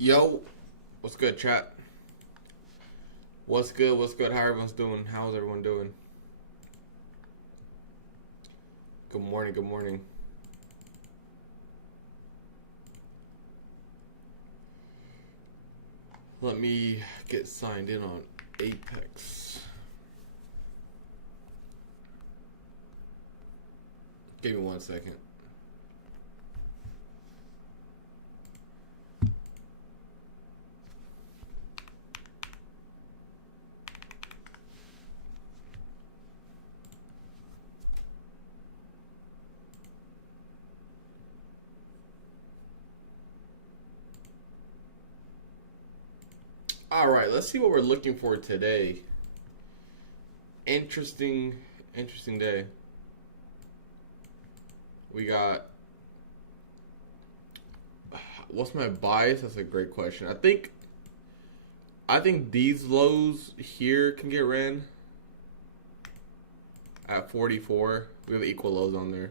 Yo, what's good, chat? What's good? What's good? How everyone's doing? How's everyone doing? Good morning. Good morning. Let me get signed in on Apex. Give me 1 second. All right, let's see what we're looking for today. Interesting day. We got. What's my bias? That's a great question. I think these lows here can get ran at 44. We have equal lows on there.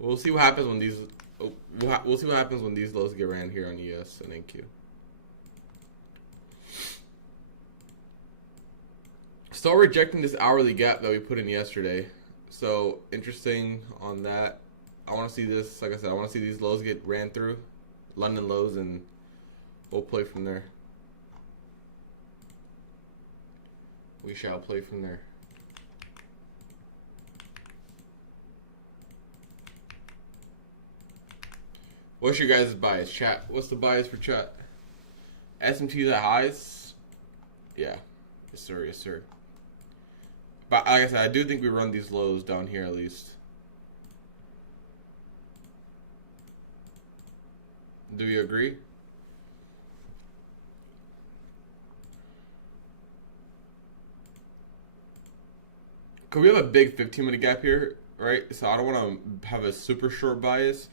We'll see what happens when these. We'll see what happens when these lows get ran here on ES and NQ. Still rejecting this hourly gap that we put in yesterday. So interesting on that. I want to see this. Like I said, I want to see these lows get ran through, London lows, and we'll play from there. We shall play from there. What's your guys' bias, chat? What's the bias for chat? SMT's at highs? Yeah. Yes, sir. Yes, sir. But like I said, I do think we run these lows down here at least. Do you agree? Cause we have a big 15-minute gap here, right? So I don't want to have a super short bias.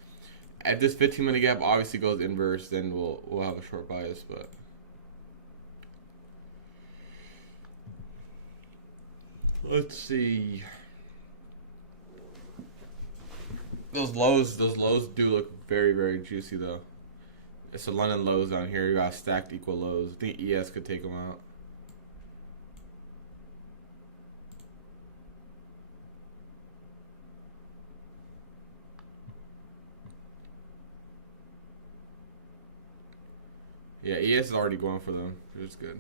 If this 15-minute gap obviously goes inverse, then we'll have a short bias, but. Let's see. Those lows do look very, very juicy though. It's a London lows down here. You got stacked equal lows. I think ES could take them out. Yeah, ES is already going for them. It's good.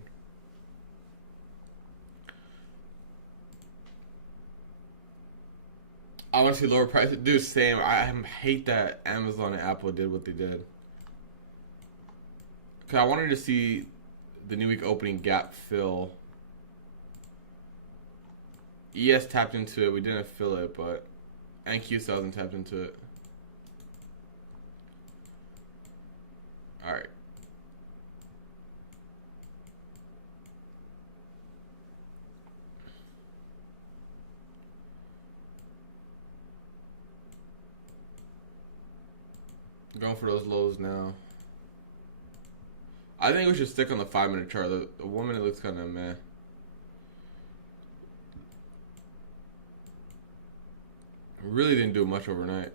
I want to see lower prices. Dude, same. I hate that Amazon and Apple did what they did. Cause I wanted to see the new week opening gap fill. ES tapped into it. We didn't fill it, but NQ still hasn't tapped into it. All right. Going for those lows now. I think we should stick on the 5-minute chart. The 1 minute looks kind of meh. Really didn't do much overnight.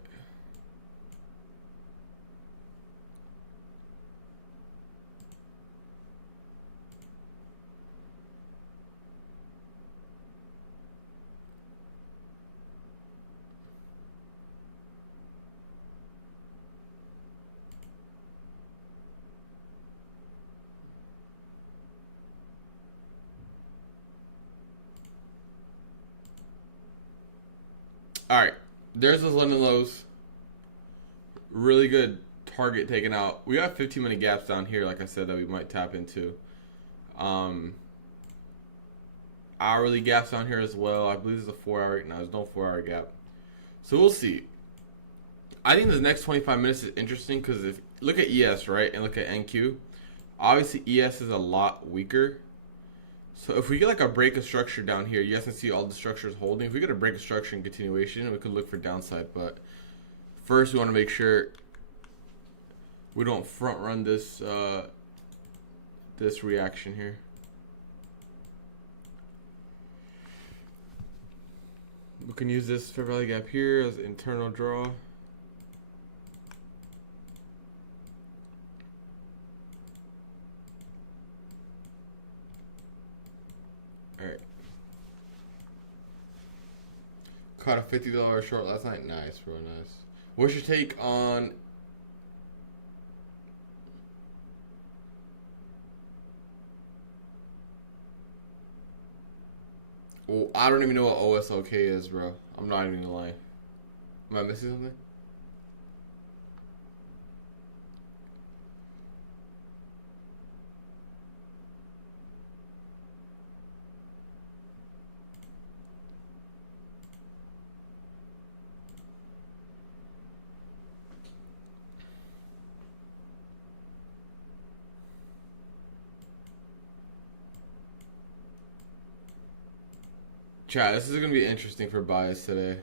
All right, there's those London lows. Really good target taken out. We got 15-minute gaps down here, like I said, that we might tap into. Hourly gaps down here as well. I believe there's a 4-hour. No, there's no 4-hour gap. So we'll see. I think the next 25 minutes is interesting because if look at ES, right, and look at NQ. Obviously, ES is a lot weaker. So if we get like a break of structure down here, you guys can see all the structures holding. If we get a break of structure and continuation, we could look for downside. But first, we want to make sure we don't front run this this reaction here. We can use this fair value gap here as internal draw. caught a $50 short last night. Nice, bro, nice. What's your take on... Well, I don't even know what OSOK is, bro. I'm not even gonna lie. Am I missing something? Chat, this is gonna be interesting for bias today.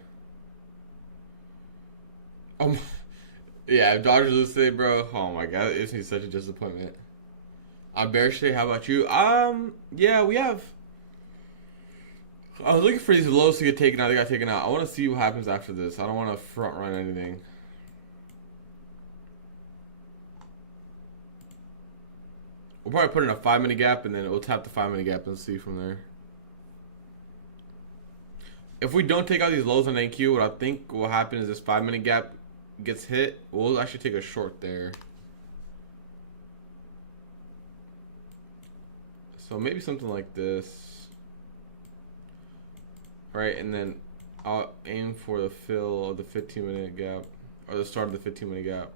Yeah, if Dodgers lose today, bro, oh my god, it's gonna be such a disappointment. I'm bearish today. How about you? Yeah, we have. I was looking for these lows to get taken out. They got taken out. I want to see what happens after this. I don't want to front run anything. We'll probably put in a 5-minute gap, and then we'll tap the 5-minute gap and see from there. If we don't take out these lows on NQ, what I think will happen is this 5-minute gap gets hit. We'll actually take a short there. So maybe something like this. Right, and then I'll aim for the fill of the 15-minute gap, or the start of the 15-minute gap.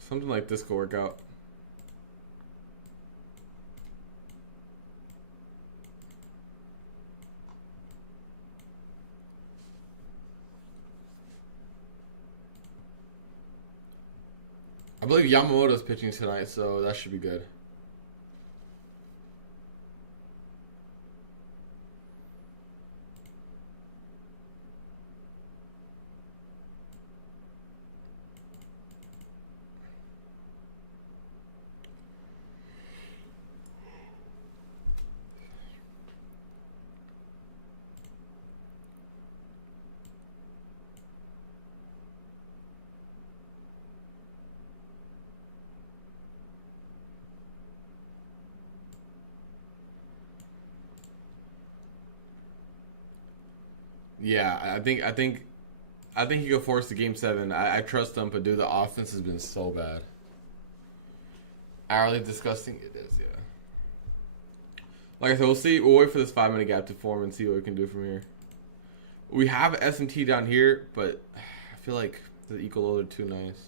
Something like this could work out. I believe Yamamoto's pitching tonight, so that should be good. Yeah, I think he could force the game 7. I trust him, but dude, the offense has been so bad. Hourly disgusting. It is, yeah. Like I said, we'll see. We'll wait for this 5-minute gap to form and see what we can do from here. We have S&T down here, but I feel like the equal lows are too nice.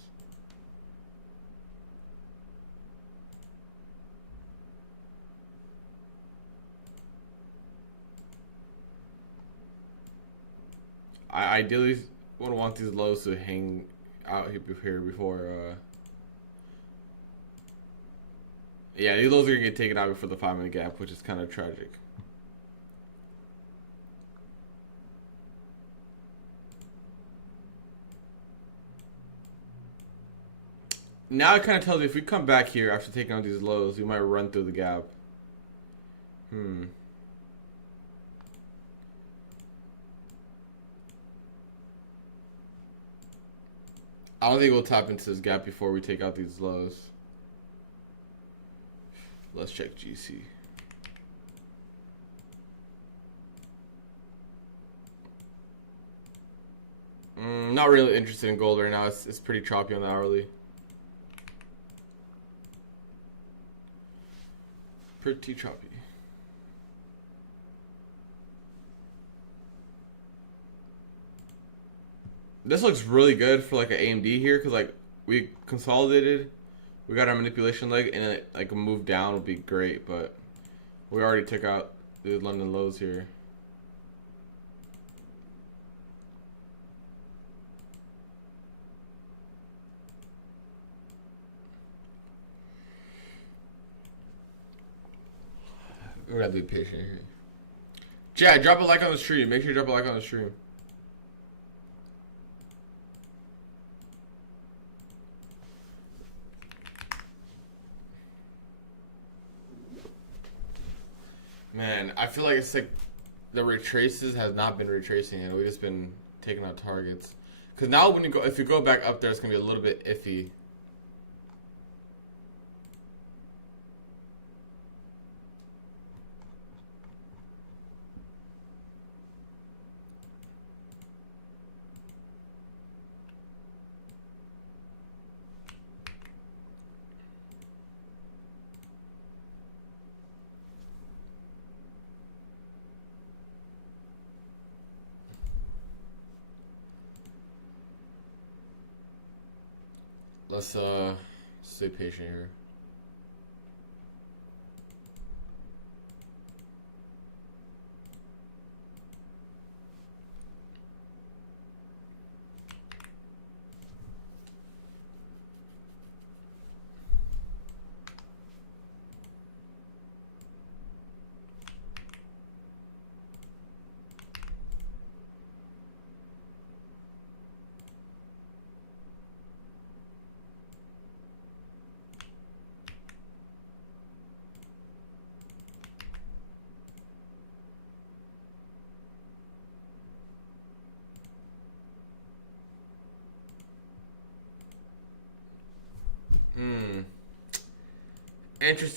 I ideally would want these lows to hang out here before. Yeah, these lows are gonna get taken out before the 5-minute gap, which is kind of tragic. Now it kind of tells me if we come back here after taking out these lows, we might run through the gap. I don't think we'll tap into this gap before we take out these lows. Let's check GC. Not really interested in gold right now. It's pretty choppy on the hourly. Pretty choppy. This looks really good for like an AMD here because like we consolidated, we got our manipulation leg, and it, like a move down would be great, but we already took out the London lows here. We're gonna be patient here. Chad, drop a like on the stream. Make sure you drop a like on the stream. Man, I feel like it's like the retraces has not been retracing and we've just been taking out targets. Cause now when you go, if you go back up there, it's gonna be a little bit iffy. Let's stay patient here.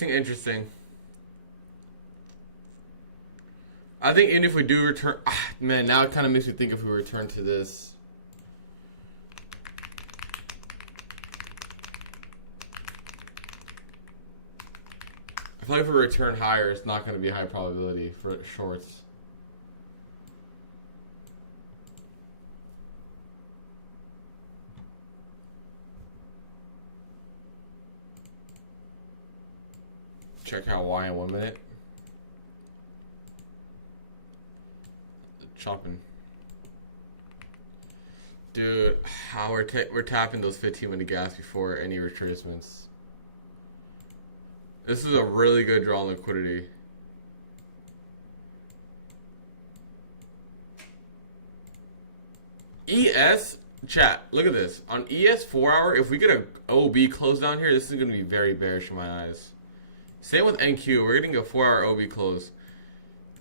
Interesting. I think even if we do return, man, now it kind of makes me think if we return to this. I feel like if we return higher, it's not going to be a high probability for shorts. Check out Y in 1 minute. Chopping. Dude, how we're tapping those 15-minute gaps before any retracements. This is a really good draw on liquidity. ES, chat, look at this. On ES 4 hour, if we get a OB close down here, this is going to be very bearish in my eyes. Same with NQ, we're getting a 4 hour OB close.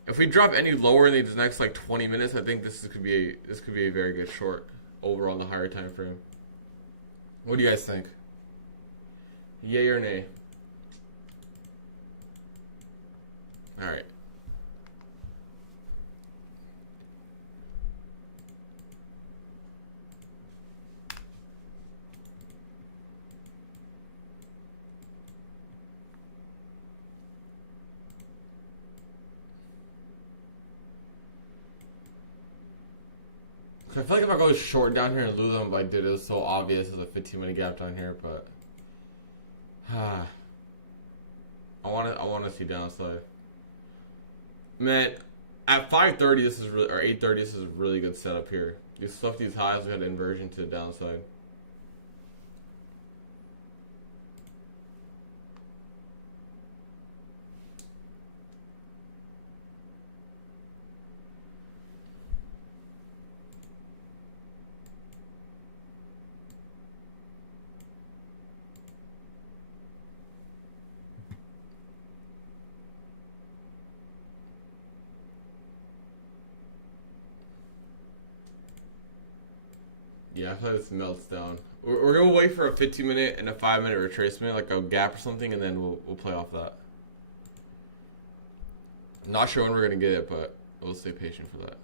If we drop any lower in the next like 20 minutes, I think this could be a very good short over on the higher time frame. What do you guys think? Yay or nay? All right. I feel like if I go short down here and lose them, I did, it was so obvious as a 15-minute gap down here, but I want to see downside. Man, at 5:30 this is really, or 8:30 this is a really good setup here. You stuff these highs, we had an inversion to the downside. Yeah, I feel like this melts down. We're gonna wait for a 15-minute and a 5-minute retracement, like a gap or something, and then we'll play off that. I'm not sure when we're gonna get it, but we'll stay patient for that.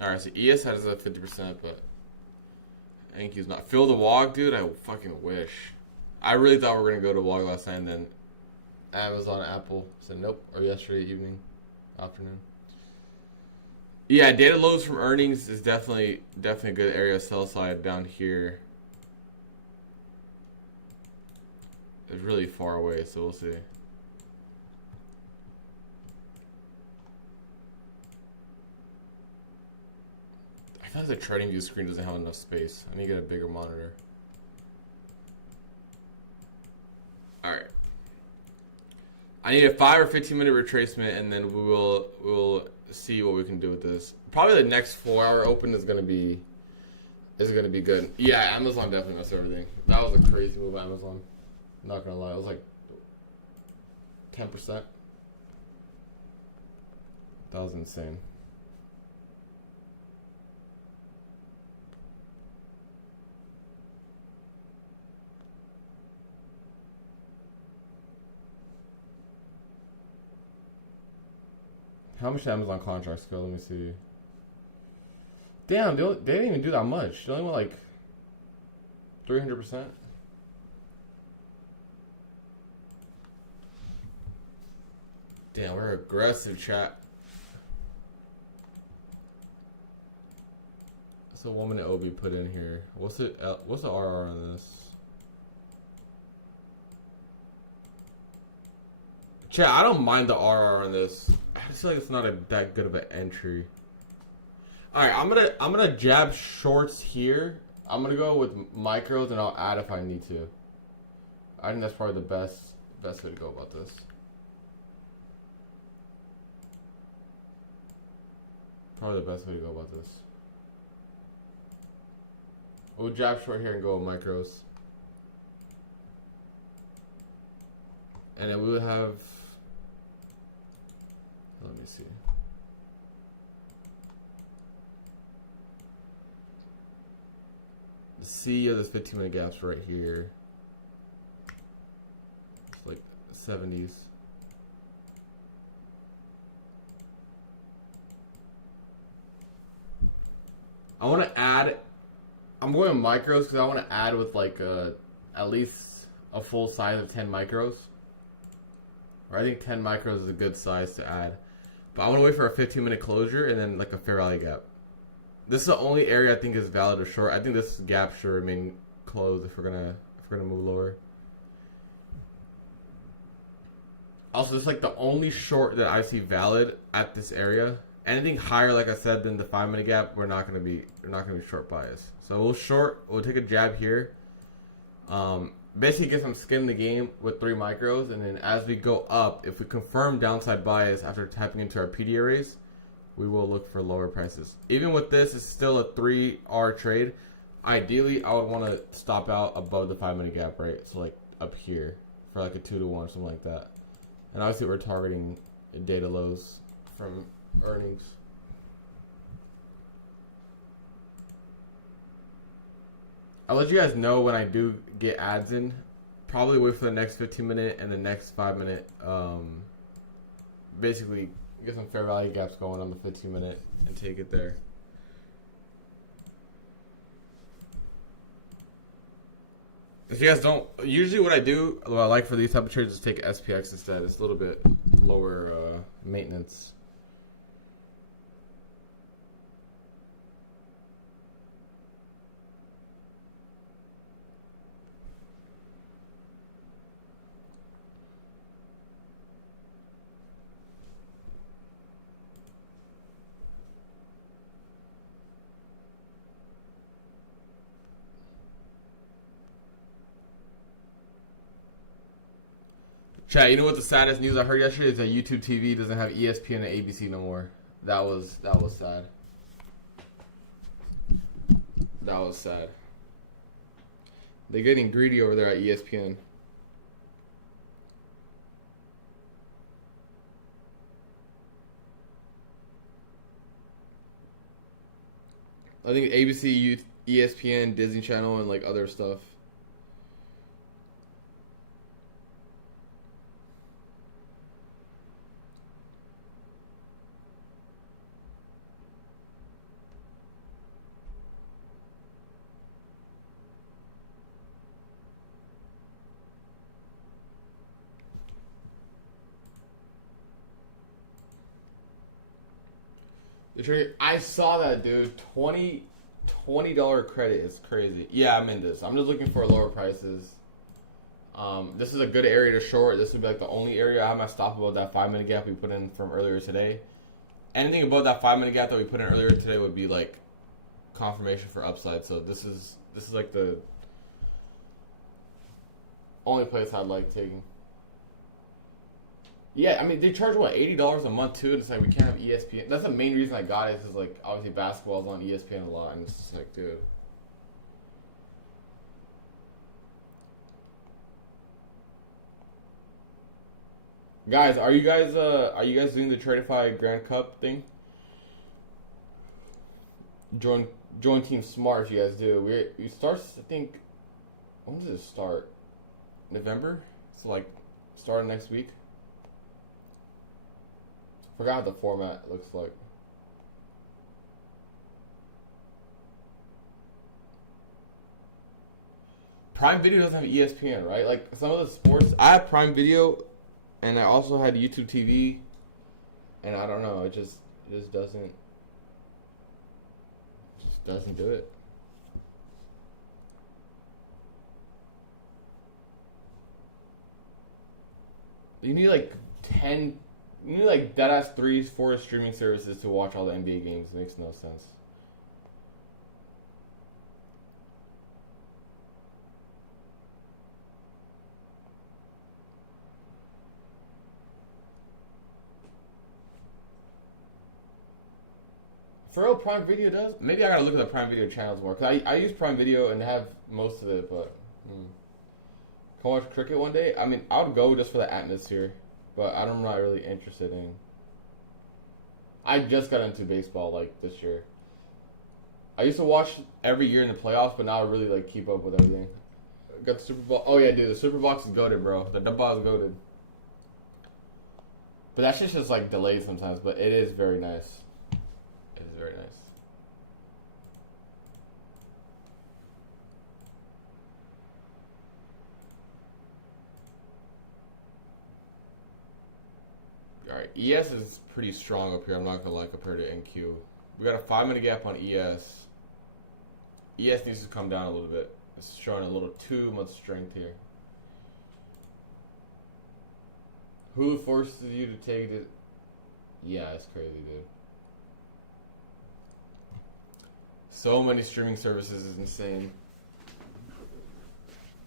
Alright, so ES has a 50%, but NQ's not. Fill the WOG, dude, I fucking wish. I really thought we were going to go to WOG last night, and then Amazon, Apple said nope, or yesterday evening, afternoon. Yeah, data loads from earnings is definitely a good area of sell side down here. It's really far away, so we'll see. I thought the trading view screen doesn't have enough space. I need to get a bigger monitor. Alright. I need a 5 or 15-minute retracement, and then we will see what we can do with this. Probably the next 4 hour open is gonna be good. Yeah, Amazon definitely messed everything. That was a crazy move, Amazon. Not gonna lie, it was like 10%. That was insane. How much Amazon contracts go? Let me see. Damn, they didn't even do that much. They only went like 300%. Damn, we're aggressive, chat. So 1 minute OB put in here. What's the RR on this? Chat, I don't mind the RR on this. I just feel like it's not that good of an entry. All right, I'm gonna jab shorts here. I'm gonna go with micros, and I'll add if I need to. I think that's probably the best way to go about this. Probably the best way to go about this. We'll jab short here and go with micros. And then we'll have, let me see. The C of this 15-minute gaps right here. It's like 70s. I want to add, I'm going with micros because I want to add with like at least a full size of 10 micros. Or I think 10 micros is a good size to add. But I want to wait for a 15-minute closure and then like a fair value gap. This is the only area I think is valid or short. I think this gap should remain closed if we're gonna move lower. Also, this is like the only short that I see valid at this area. Anything higher, like I said, than the 5-minute gap, we're not gonna be short bias. So we'll take a jab here. Basically get some skin in the game with 3 micros, and then as we go up, if we confirm downside bias after tapping into our PD arrays, we will look for lower prices. Even with this, it's still a 3R trade. Ideally, I would want to stop out above the 5-minute gap, right? So like up here for like a 2-to-1 or something like that. And obviously, we're targeting data lows from earnings. I'll let you guys know when I do get ads in. Probably wait for the next 15-minute and the next 5-minute. Basically, get some fair value gaps going on the 15-minute and take it there. If you guys don't, usually what I like for these type of trades is take SPX instead. It's a little bit lower maintenance. Chat, you know what the saddest news I heard yesterday is that YouTube TV doesn't have ESPN and ABC no more. That was sad. That was sad. They're getting greedy over there at ESPN. I think ABC, ESPN, Disney Channel, and like other stuff. I saw that, dude. $20 credit is crazy. Yeah, I'm in this. I'm just looking for lower prices. This is a good area to short. This would be like the only area I have my stop above that 5-minute gap we put in from earlier today. Anything above that 5-minute gap that we put in earlier today would be like confirmation for upside. So this is like the only place I'd like taking. Yeah, I mean, they charge, what, $80 a month, too? And it's like, we can't have ESPN. That's the main reason I got it, is, like, obviously basketball's on ESPN a lot, and it's just like, dude. Guys, are you guys doing the Tradeify Grand Cup thing? Join Team Smart if you guys do. It starts, I think, when does it start? November? So, like, starting next week? Forgot what the format looks like. Prime Video doesn't have ESPN, right? Like some of the sports, I have Prime Video, And I also had YouTube TV, and I don't know, it just doesn't do it. You need like 10, you need like deadass 3-4 streaming services to watch all the NBA games. It makes no sense. For real, Prime Video does? Maybe I gotta look at the Prime Video channels more. Cause I use Prime Video and have most of it, but... Can I watch cricket one day? I mean, I would go just for the atmosphere, but I'm not really interested in... I just got into baseball, like, this year. I used to watch every year in the playoffs, but now I really, like, keep up with everything. Got the Super Bowl. Oh, yeah, dude, the Super Box is goated, bro. The ball is goated. But that shit's just, like, delayed sometimes, but it is very nice. It is very nice. Alright, ES is pretty strong up here, I'm not gonna lie, compared to NQ. We got a 5-minute gap on ES. ES needs to come down a little bit. It's showing a little too much strength here. Who forces you to take it? Yeah, it's crazy, dude. So many streaming services is insane.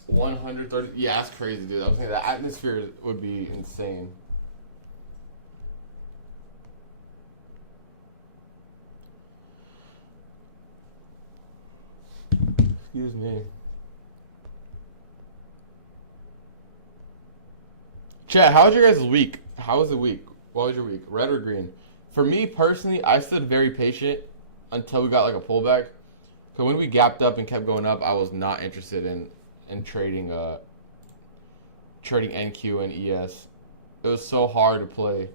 130. Yeah, that's crazy, dude. I was saying the atmosphere would be insane. Excuse me. Chat, how was your guys' week? How was the week? What was your week? Red or green? For me personally, I stood very patient until we got like a pullback. Because when we gapped up and kept going up, I was not interested in trading trading NQ and ES. It was so hard to play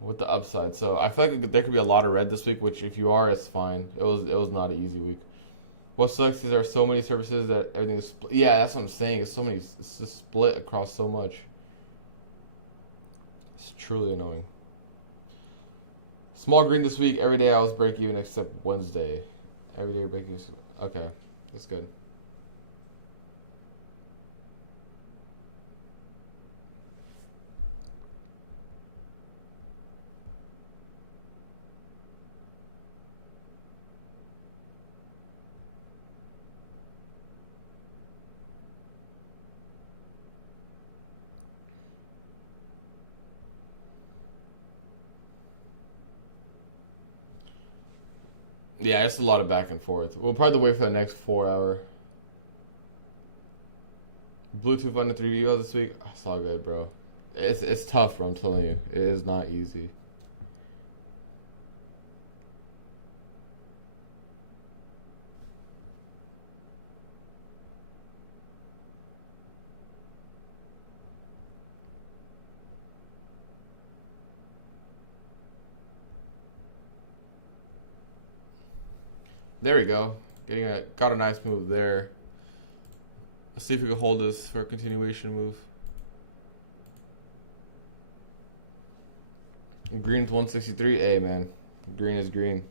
with the upside. So I feel like there could be a lot of red this week, which if you are, it's fine. It was not an easy week. What sucks is there are so many services that everything is split. Yeah, that's what I'm saying. It's so many. It's just split across so much. It's truly annoying. Small green this week. Every day I was break even except Wednesday. Every day break even. Okay, that's good. Yeah, it's a lot of back and forth. We'll probably wait for the next 4 hour. Bluetooth under 3 VO this week. It's all good, bro. It's tough, bro. I'm telling you, it is not easy. There we go. Got a nice move there. Let's see if we can hold this for a continuation move. Green's 163. Hey, man. Green is green.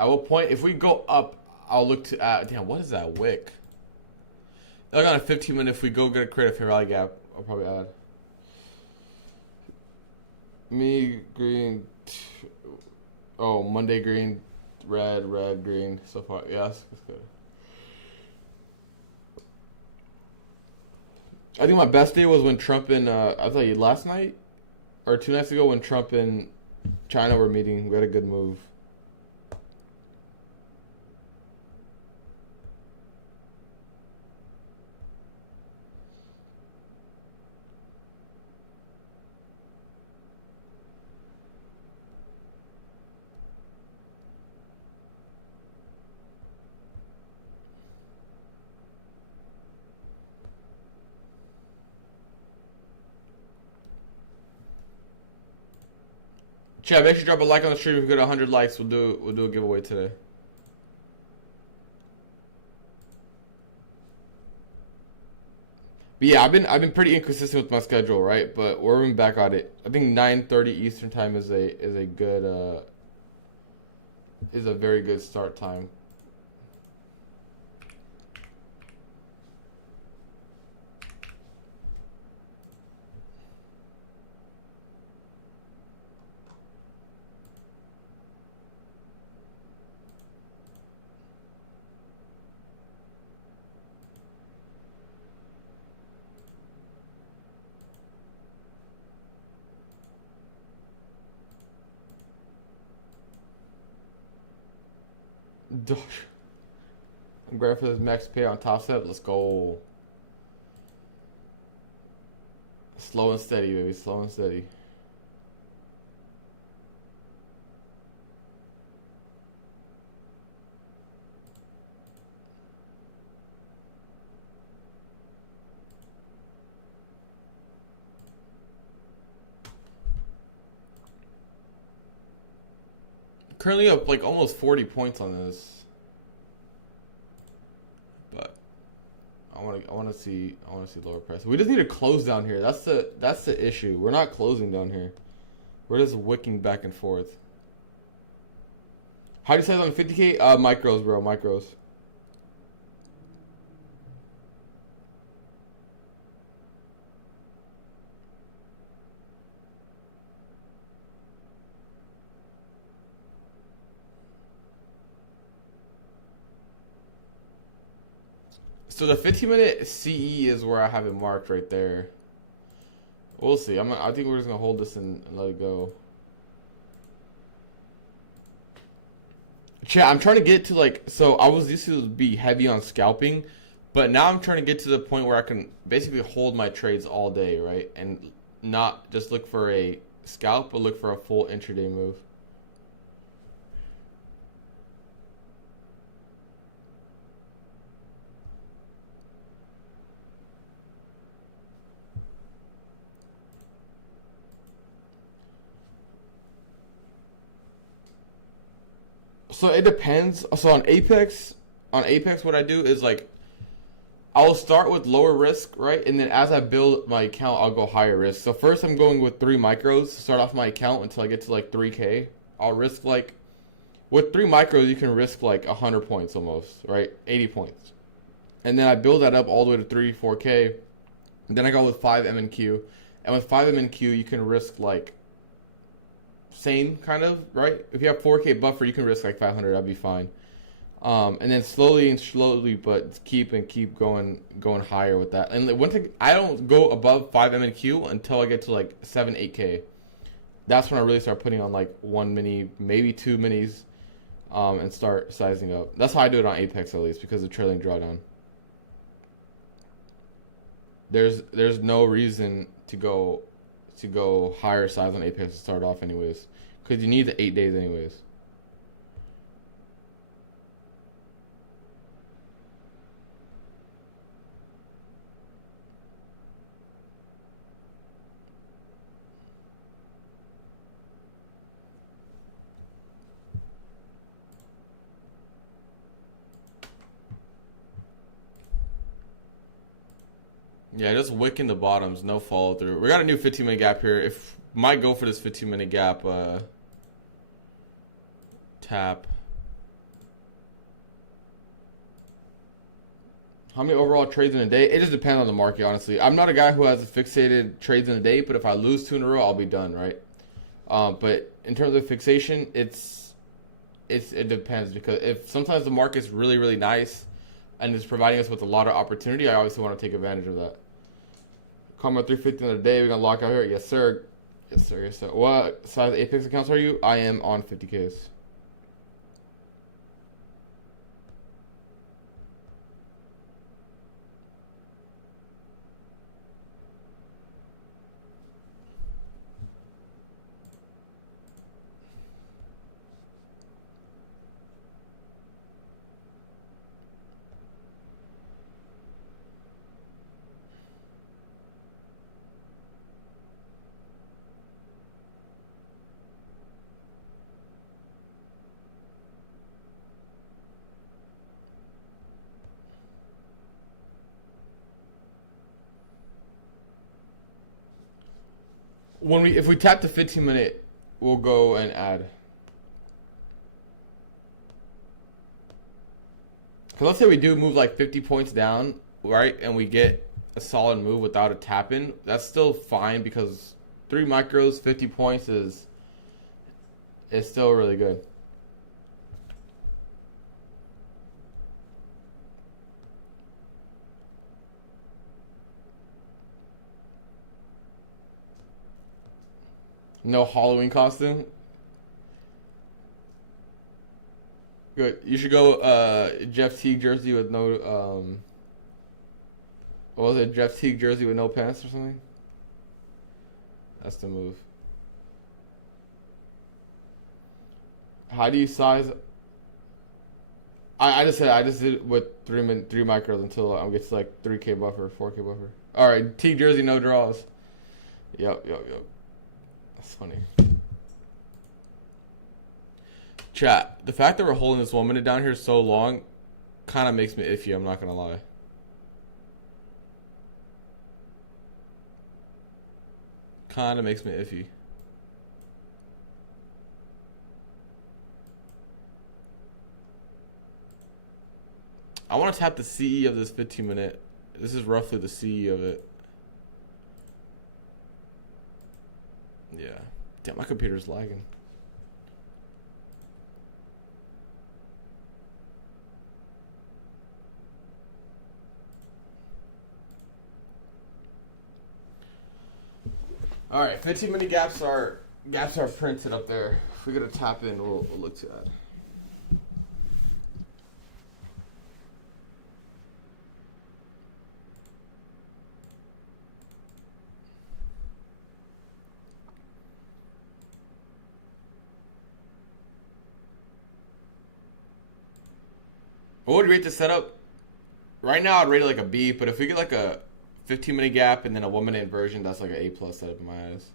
I will point, if we go up, I'll look to, damn, what is that wick? I got a 15-minute, if we go get a credit fair value gap, I'll probably add. Me, green, oh, Monday green, red, green, so far, yes, that's good. I think my best day was when Trump and, I'll tell you, last night, or 2 nights ago when Trump and China were meeting, we had a good move. Chat, make sure you drop a like on the stream. If we get 100 likes, we'll do a giveaway today. But yeah, I've been pretty inconsistent with my schedule, right? But we're back on it. I think 9:30 Eastern time is a good is a very good start time. I'm going for this max pay on top step. Let's go. Slow and steady, baby. Slow and steady. Currently up like almost 40 points on this. But I want to see lower price. We just need to close down here. That's the issue. We're not closing down here. We're just wicking back and forth. How do you size on 50K? Micros, bro. Micros. So the 15-minute CE is where I have it marked right there. We'll see. I think we're just gonna hold this and let it go. Chat, I'm trying to get to like, so I was used to be heavy on scalping, but now I'm trying to get to the point where I can basically hold my trades all day, right? And not just look for a scalp, but look for a full intraday move. So it depends. So on Apex, what I do is like, I'll start with lower risk, right? And then as I build my account, I'll go higher risk. So first I'm going with 3 micros to start off my account until I get to like 3K. I'll risk like, with 3 micros, you can risk like 100 points almost, right? 80 points. And then I build that up all the way to 3, 4K. And then I go with 5 MNQ. And with 5 MNQ, you can risk like, same kind of, right? If you have 4K buffer, you can risk like 500. That'd be fine. And then slowly, but keep going higher with that. And one thing, I don't go above 5 MNQ until I get to like 7, 8K. That's when I really start putting on like 1 mini, maybe 2 minis, and start sizing up. That's how I do it on Apex at least, because of trailing drawdown. There's no reason to go higher size on Apex to start off anyways, because you need the 8 days anyways. Yeah, just wicking the bottoms, no follow through. We got a new 15-minute gap here. If might go for this 15-minute gap tap. How many overall trades in a day? It just depends on the market, honestly. I'm not a guy who has fixated trades in a day, but if I lose 2 in a row, I'll be done, right? But in terms of fixation, it depends, because if sometimes the market's really, really nice and it's providing us with a lot of opportunity, I obviously want to take advantage of that. Comma 350 in a day, we're gonna lock out here. Yes, sir. Yes, sir. Yes, sir. What size Apex accounts are you? I am on 50Ks. if we tap the 15-minute, we'll go and add. Cause let's say we do move like 50 points down, right, and we get a solid move without a tap in. That's still fine because 3 micros, 50 points is still really good. No Halloween costume. Good. You should go Jeff Teague jersey with no what was it? Jeff Teague jersey with no pants or something? That's the move. How do you size? I just did it with 3 micros until I get to like 3K buffer, 4K buffer. All right, Teague jersey, no draws. Yep. That's funny. Chat, the fact that we're holding this 1 minute down here so long kind of makes me iffy, I'm not going to lie. Kind of makes me iffy. I want to tap the CE of this 15 minute. This is roughly the CE of it. Yeah. Damn, my computer's lagging. All right, 15-minute gaps are printed up there. If we're gonna tap in, we'll look to that. What would you rate the setup? Right now, I'd rate it like a B, but if we get like a 15-minute gap and then a 1 minute inversion, that's like an A+ setup in my eyes.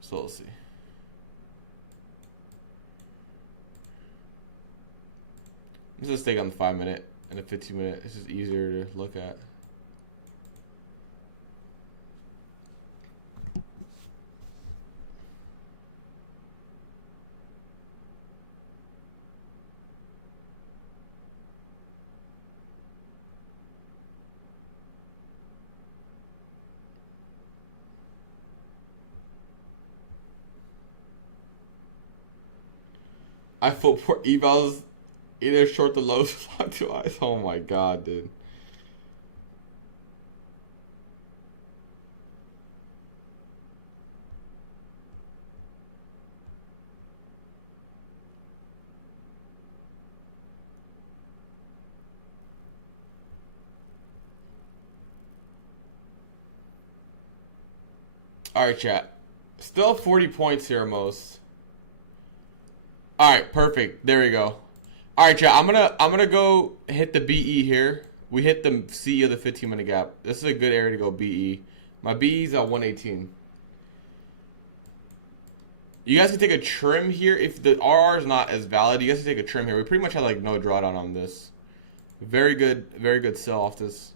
So we'll see. Let's just take on the 5 minute and the 15 minute. It's just easier to look at. I put poor evals either short the lows or long to eyes. Oh my god, dude. Alright, chat. Still 40 points here most. Alright, perfect. There we go. Alright, chat. I'm gonna go hit the BE here. We hit the C of the 15-minute gap. This is a good area to go BE. My BE is at 118. You guys can take a trim here. If the RR is not as valid, you guys can take a trim here. We pretty much had like no drawdown on this. Very good sell off this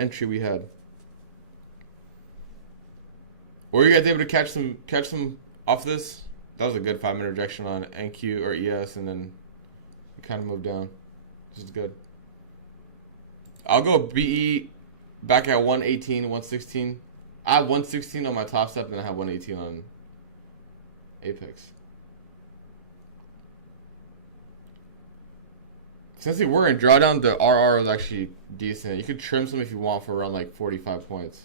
entry we had. Were you guys able to catch some off this? That was a good 5-minute rejection on NQ or ES, and then it kind of moved down. This is good. I'll go BE back at 118, 116. I have 116 on my top step, and I have 118 on Apex. Since we were in drawdown, the RR was actually decent. You could trim some if you want for around like 45 points.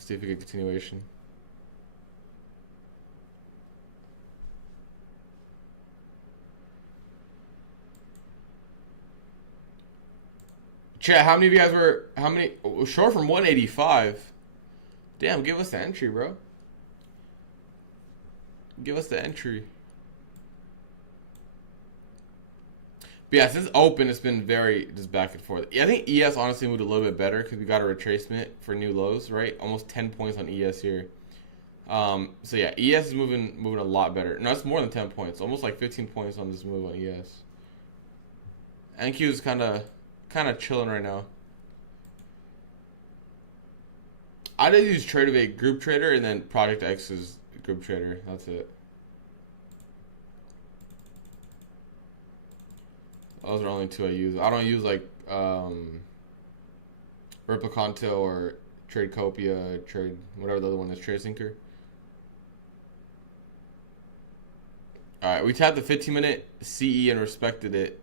See if we get continuation. Chat, how many of you guys were short from 185? Damn, give us the entry, bro. Give us the entry. But yeah, since open, it's been very just back and forth. Yeah, I think ES honestly moved a little bit better because we got a retracement for new lows, right? Almost 10 points on ES here. So yeah, ES is moving a lot better. No, it's more than 10 points, almost like 15 points on this move on ES. NQ is kind of chilling right now. I did use Tradeovate Group Trader, and then Project X is Group Trader. That's it. Those are only two I use. I don't use like Replicanto or Tradecopia, whatever the other one is, TradeSyncer. Alright, we tapped the 15-minute CE and respected it.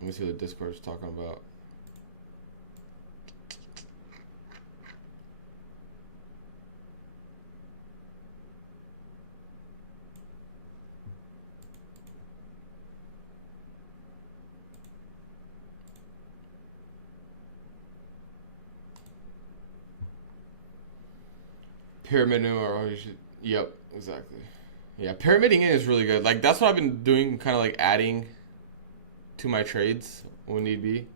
Let me see what the Discord is talking about. Pyramid or yep, exactly. Yeah, pyramiding in is really good. Like that's what I've been doing, kind of like adding to my trades when need be.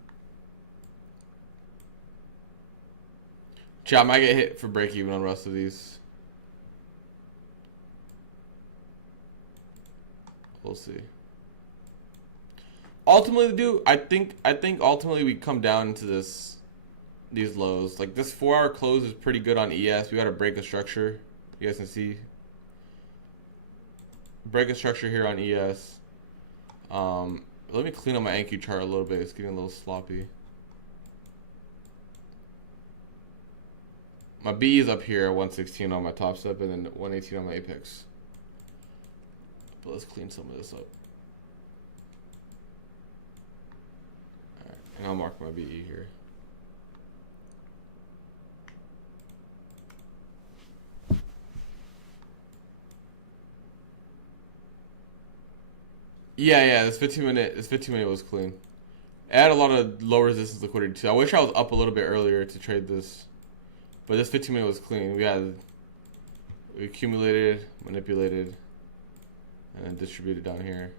Chat, I might get hit for break even on the rest of these. We'll see. Ultimately, dude, I think ultimately we come down to these lows. Like this 4-hour close is pretty good on ES. We got to break a structure. You guys can see. Break a structure here on ES. Let me clean up my NQ chart a little bit. It's getting a little sloppy. My B is up here at 116 on my top step and then 118 on my apex. But let's clean some of this up. Alright, and I'll mark my BE here. Yeah, this 15 minute was clean. It had a lot of low resistance liquidity too. I wish I was up a little bit earlier to trade this. But this 15 minute was clean. We accumulated, manipulated, and then distributed down here.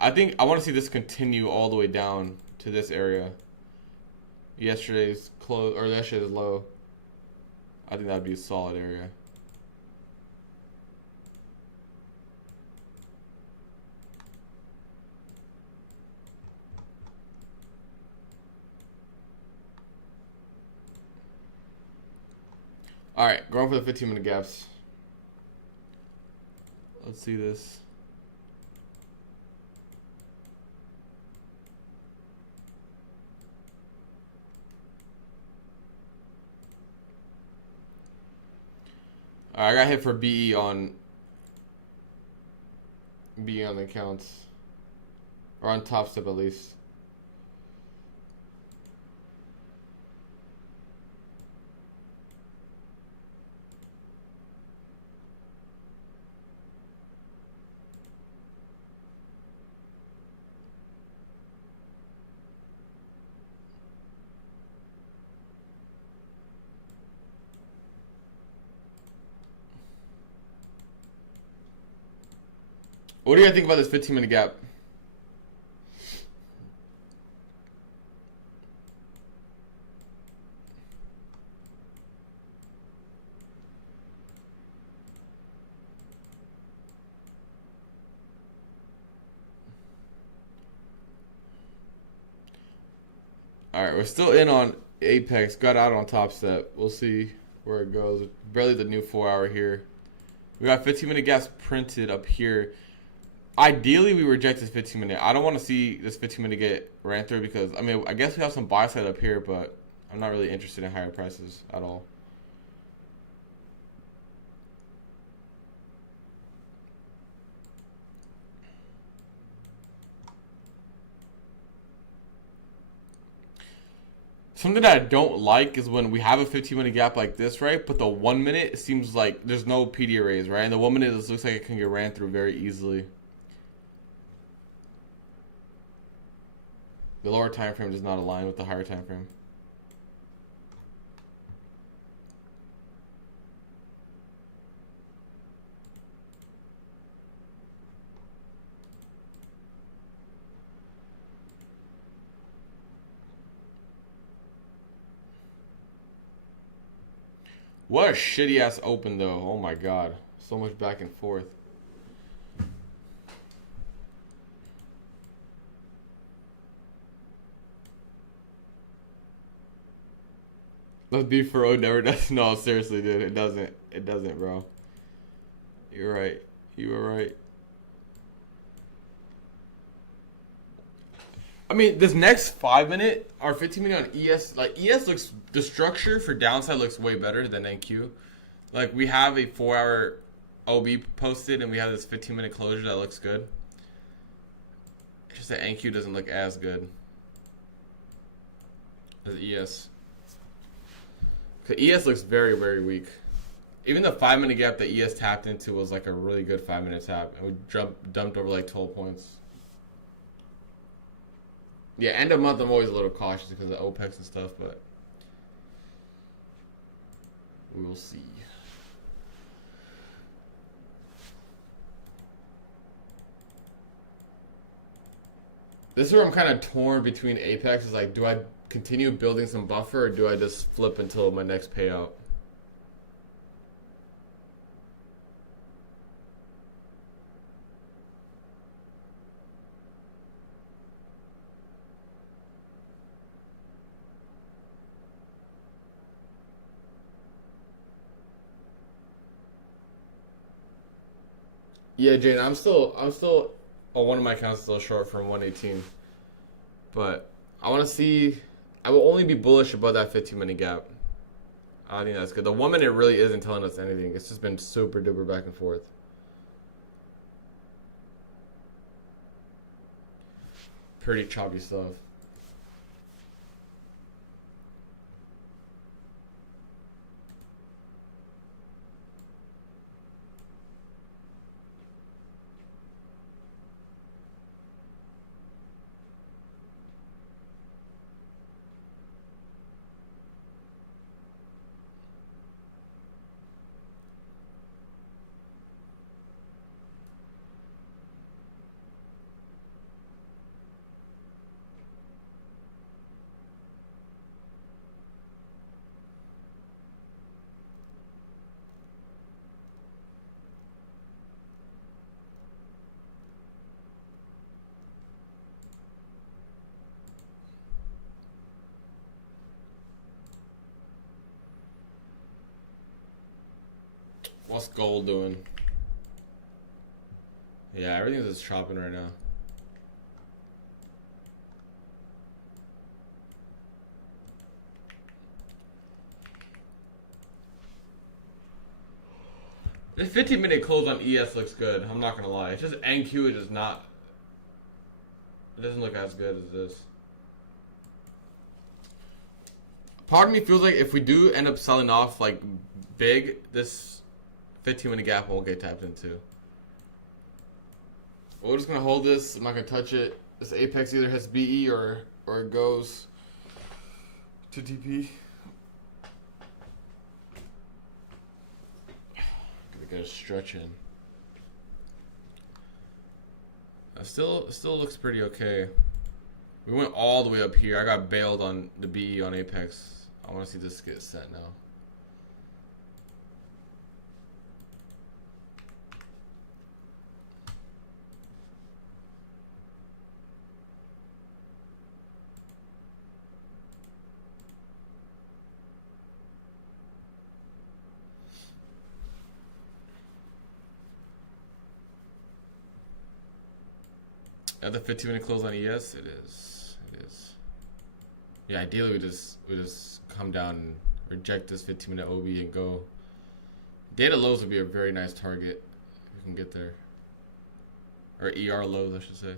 I think I want to see this continue all the way down to this area. Yesterday's close or yesterday's low. I think that'd be a solid area. Alright, going for the 15-minute gaps. Let's see this. Alright, I got hit for BE on the accounts. Or on top step at least. What do you guys think about this 15-minute gap? Alright, we're still in on Apex. Got out on top step. We'll see where it goes. Barely the new 4-hour here. We got 15-minute gaps printed up here. Ideally, we reject this 15-minute. I don't want to see this 15-minute get ran through because, I mean, I guess we have some buy side up here, but I'm not really interested in higher prices at all. Something that I don't like is when we have a 15-minute gap like this, right? But the 1 minute seems like there's no PD arrays, right? And the 1 minute looks like it can get ran through very easily. The lower time frame does not align with the higher time frame. What a shitty ass open though. Oh my god. So much back and forth. Let's be for real, never does. No, seriously, dude. It doesn't. It doesn't, bro. You're right. You were right. I mean, this next 5 minute or 15 minute on ES, like ES looks, the structure for downside looks way better than NQ. Like we have a 4-hour OB posted and we have this 15-minute closure that looks good. It's just that NQ doesn't look as good as ES. Cause ES looks very, very weak. Even the 5-minute gap that ES tapped into was like a really good 5-minute tap, and we dumped over like 12 points. Yeah, end of month I'm always a little cautious because of OPEX and stuff, but we will see. This is where I'm kind of torn between Apex. Is like, do I continue building some buffer or do I just flip until my next payout? Yeah, Jane, I'm still on one of my accounts still short from 118, but I want to see. I will only be bullish about that 15-minute gap. I think that's good. The 1 minute really isn't telling us anything. It's just been super duper back and forth. Pretty choppy stuff. What's gold doing? Yeah, everything's just chopping right now. This 15-minute close on ES looks good. I'm not gonna lie. It's just NQ is just not. It doesn't look as good as this. Part of me feels like if we do end up selling off like big, this 15-minute gap won't get tapped into. We're just gonna hold this. I'm not gonna touch it. This Apex either hits BE or it goes to TP. Gotta stretch in. Still looks pretty okay. We went all the way up here. I got bailed on the BE on Apex. I want to see this get set now. At the 15-minute close on ES, it is. It is. Yeah, ideally we just come down and reject this 15-minute OB and go. Data lows would be a very nice target if we can get there. Or ER lows, I should say.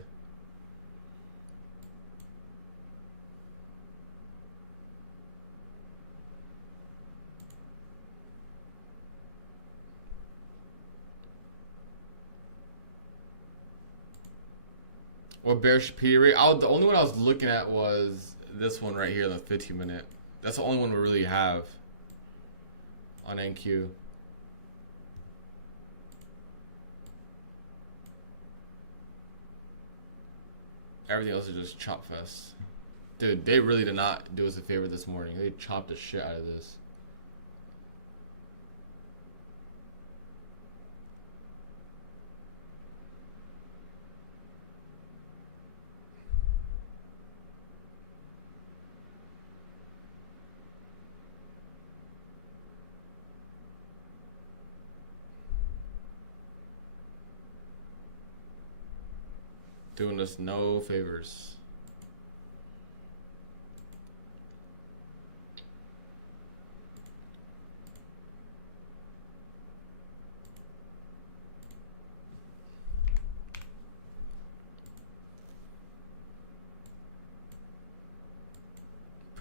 Or bearish P rate. The only one I was looking at was this one right here, the 15-minute. That's the only one we really have on NQ. Everything else is just chop fest. Dude, they really did not do us a favor this morning. They chopped the shit out of this. doing us no favors.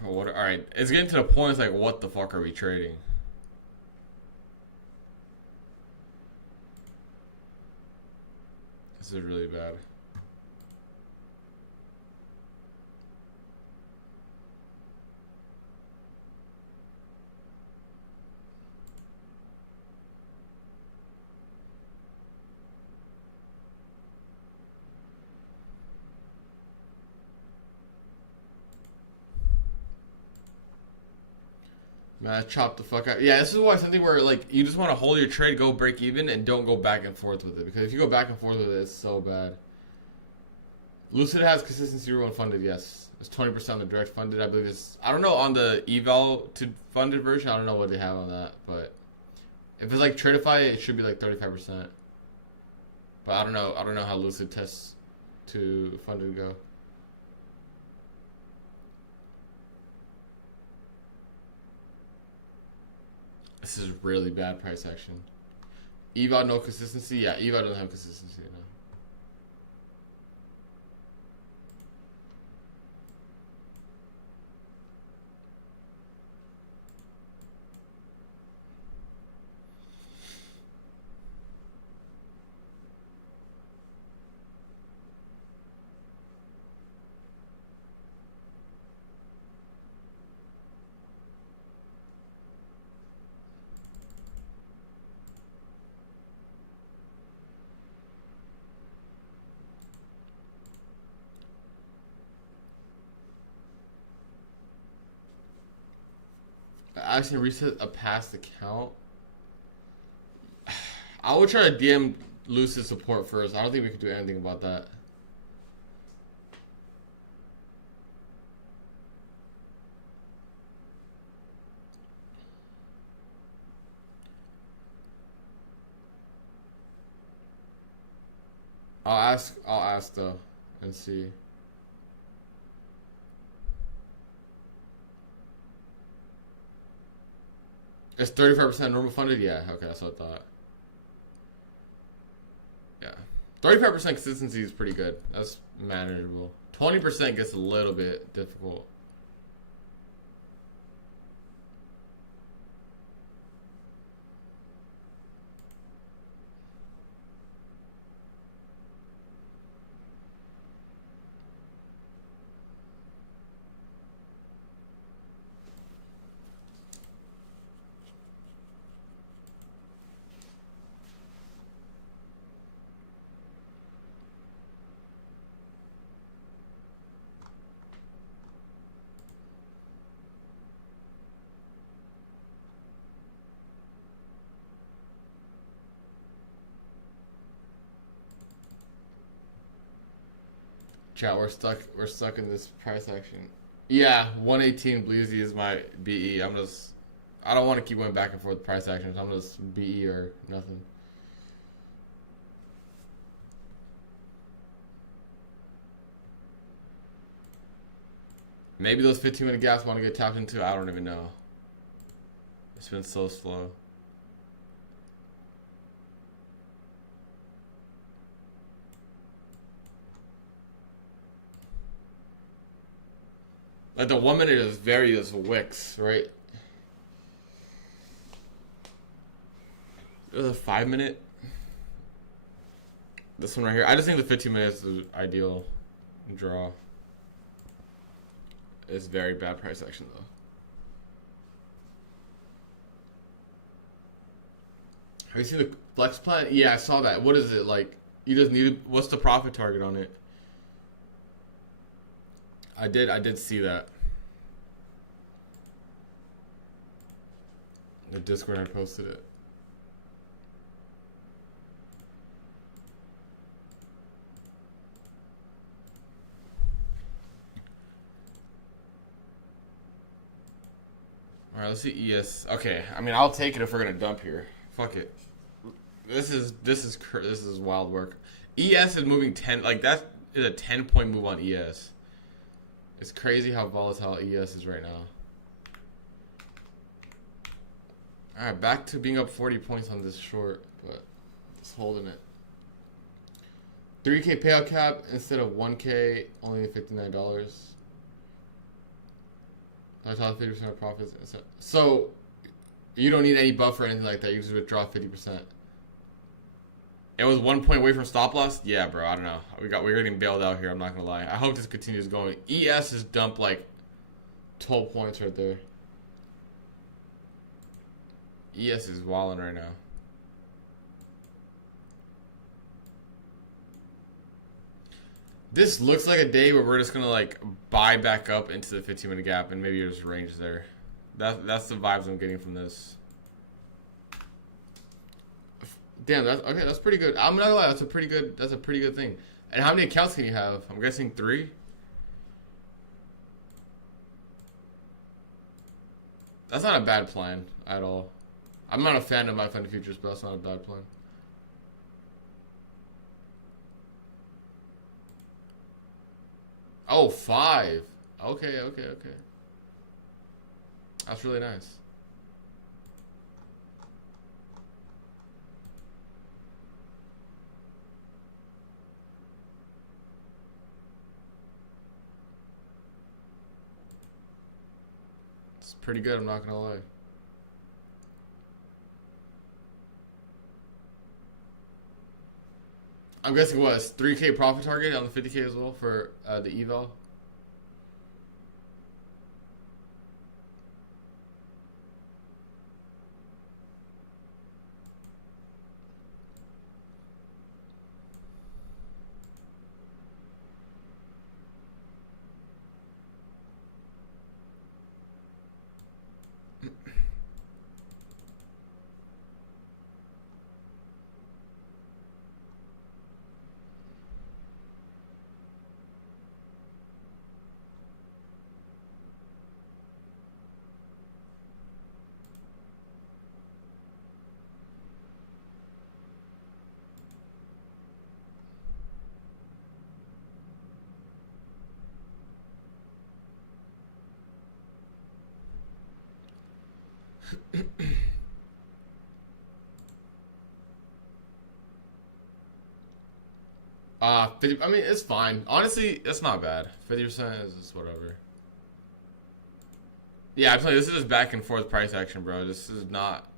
What? All right, it's getting to the point. It's like, what the fuck are we trading? This is really bad. Man, chop the fuck out. Yeah, this is why something where like you just want to hold your trade, go break even, and don't go back and forth with it. Because if you go back and forth with it, it's so bad. Lucid has consistency rule unfunded, yes. It's 20% on the direct funded. I believe it's, I don't know on the eval to funded version. I don't know what they have on that, but if it's like Tradeify, it should be like 35%. But I don't know. I don't know how Lucid tests to funded go. This is really bad price action. Eval no consistency. Yeah, eval doesn't have consistency. No. Actually reset a past account. I would try to DM Lucid support first. I don't think we could do anything about that. I'll ask though and see. It's 35% normal funded? Yeah, okay, that's what I thought. Yeah. 35% consistency is pretty good. That's manageable. 20% gets a little bit difficult. Chat, we're stuck in this price action. Yeah, 118 Bleezy is my BE. I don't want to keep going back and forth with price actions. I'm just BE or nothing. Maybe those 15-minute gaps want to get tapped into. I don't even know. It's been so slow. Like the 1 minute is very just wicks, right? There's a 5 minute. This one right here. I just think the 15 minutes is the ideal draw. It's very bad price action though. Have you seen the flex plan? Yeah, I saw that. What is it like? You just need. What's the profit target on it? I did see that. The Discord I posted it. Alright, let's see ES. Okay, I mean I'll take it if we're gonna dump here. Fuck it. This is wild work. ES is moving 10 like that's is a 10-point move on ES. It's crazy how volatile ES is right now. Alright, back to being up 40 points on this short, but just holding it. 3K payout cap instead of 1K, only $59. I thought 50% of profits. So, you don't need any buffer or anything like that. You just withdraw 50%. It was 1 point away from stop loss? Yeah, bro, I don't know. We're getting bailed out here, I'm not gonna lie. I hope this continues going. ES is dumped like 12 points right there. ES is wilding right now. This looks like a day where we're just gonna like buy back up into the 15-minute gap and maybe there's range there. That's the vibes I'm getting from this. Damn, that's okay. That's pretty good. I'm not gonna lie. That's a pretty good thing. And how many accounts can you have? I'm guessing 3. That's not a bad plan at all. I'm not a fan of my fund futures, but that's not a bad plan. Oh, 5. Okay. That's really nice. It's pretty good, I'm not gonna lie. I'm guessing what is 3K profit target on the 50K as well for the eval. I mean, it's fine. Honestly, it's not bad. 50% is just whatever. Yeah, I'm telling you, this is just back and forth price action, bro. This is not...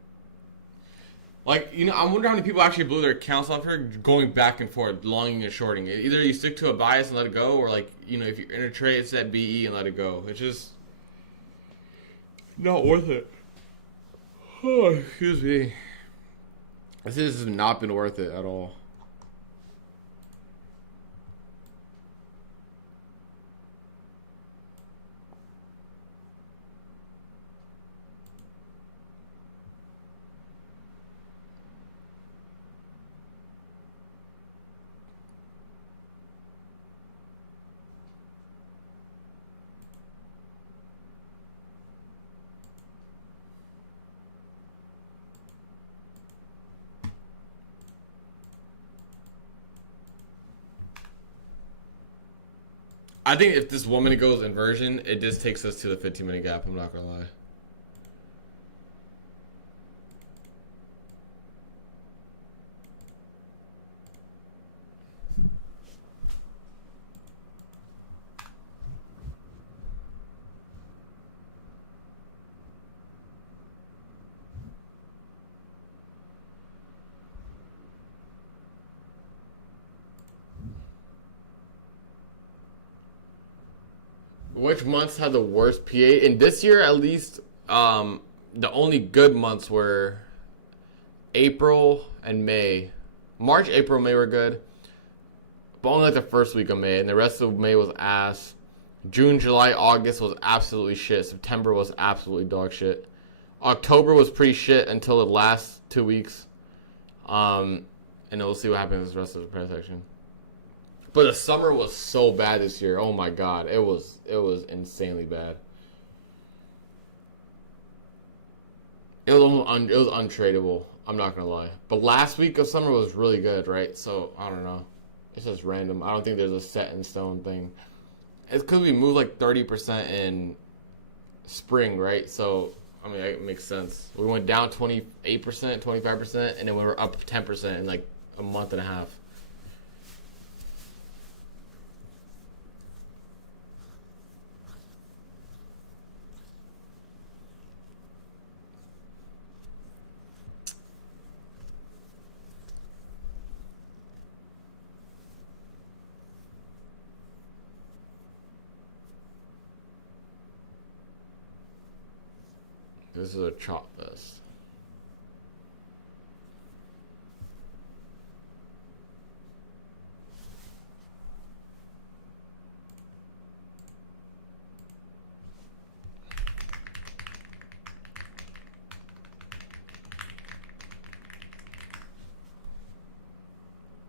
Like, you know, I wonder how many people actually blew their accounts off here going back and forth, longing and shorting. Either you stick to a bias and let it go, or like, you know, if you're in a trade, it's that BE and let it go. It's just... not worth it. Oh, excuse me. This has not been worth it at all. I think if this 1 minute goes inversion, it just takes us to the 15-minute gap. I'm not gonna lie. Which months had the worst PA? In this year, at least, the only good months were April and May. March, April, May were good, but only like the first week of May, and the rest of May was ass. June, July, August was absolutely shit. September was absolutely dog shit. October was pretty shit until the last 2 weeks. And then we'll see what happens the rest of the price section. But the summer was so bad this year. Oh my god, it was insanely bad. It was untradeable. I'm not gonna lie. But last week of summer was really good, right? So I don't know. It's just random. I don't think there's a set in stone thing. It's because we moved like 30% in spring, right? So, I mean, it makes sense. We went down 28%, 25%, and then we were up 10% in like a month and a half. This is a chop fest.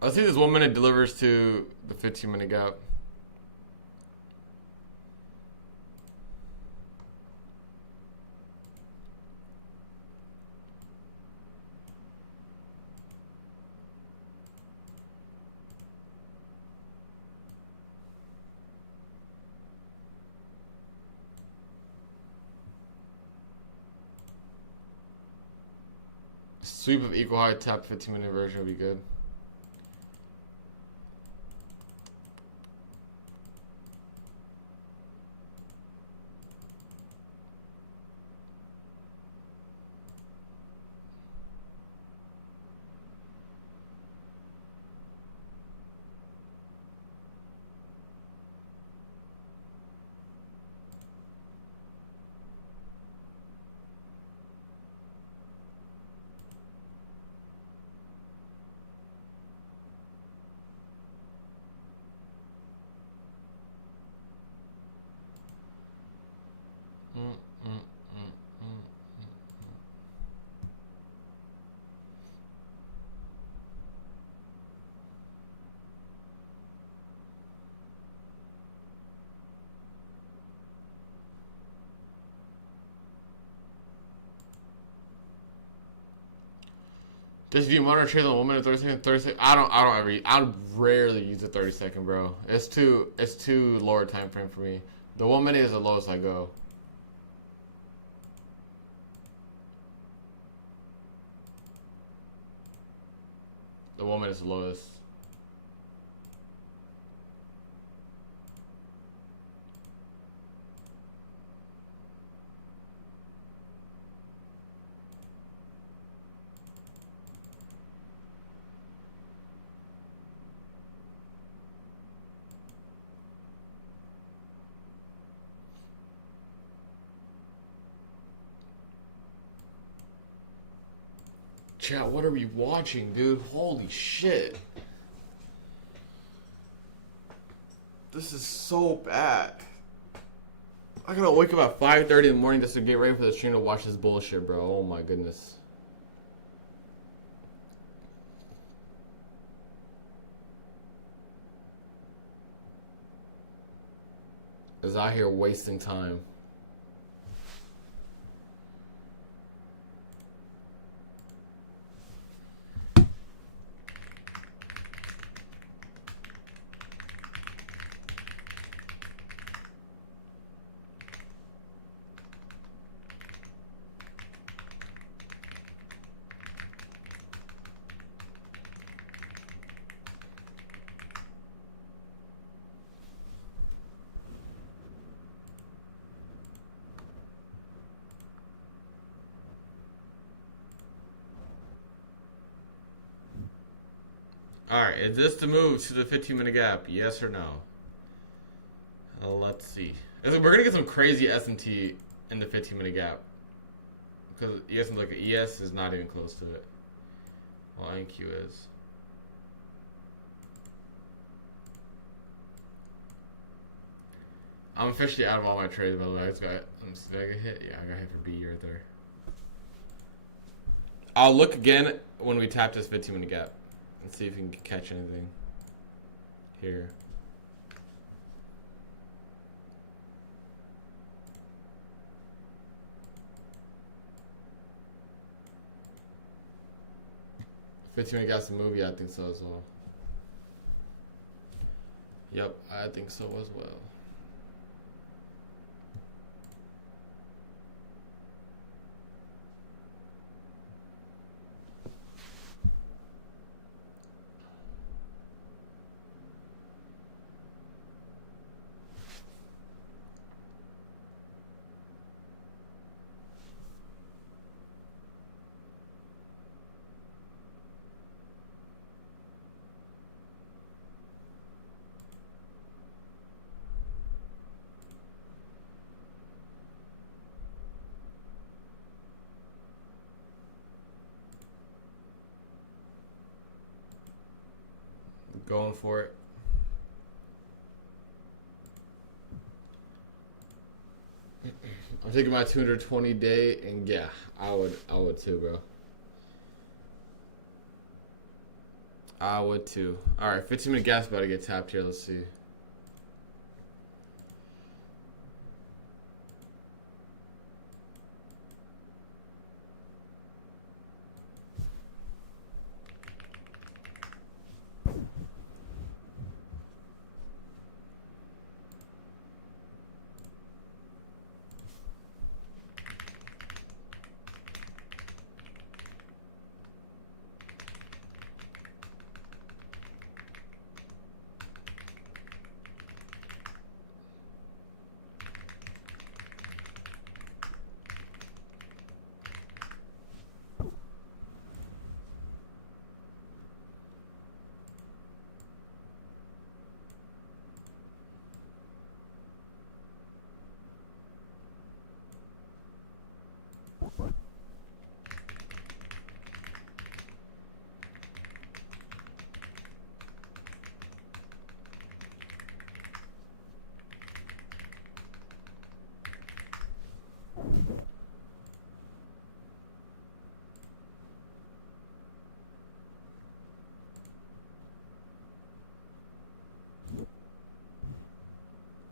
Let's see this 1 minute delivers to the 15-minute gap. Sweep of equal high tap 15-minute inversion would be good. Just view monitor trade on 1 minute 30 second. I rarely use a 30-second, bro. It's too lower time frame for me. The 1 minute is the lowest I go. The 1 minute is the lowest. Chat, what are we watching, dude? Holy shit. This is so bad. I gotta wake up at 5:30 in the morning just to get ready for the stream to watch this bullshit, bro. Oh my goodness. Is out here wasting time. Alright, is this the move to the 15-minute gap? Yes or no? Let's see. We're going to get some crazy S&T in the 15-minute gap. Because you guys can look at ES is not even close to it. Well, NQ is. I'm officially out of all my trades, by the way. Did I get hit? Yeah, I got hit for B right there. I'll look again when we tap this 15-minute gap. And see if we can catch anything here. If 15-minute gap's a movie, I think so as well. Yep, I think so as well. Going for it. I'm taking my 220 day, and yeah, I would too, bro. I would too. All right, 15-minute gas about to get tapped here. Let's see.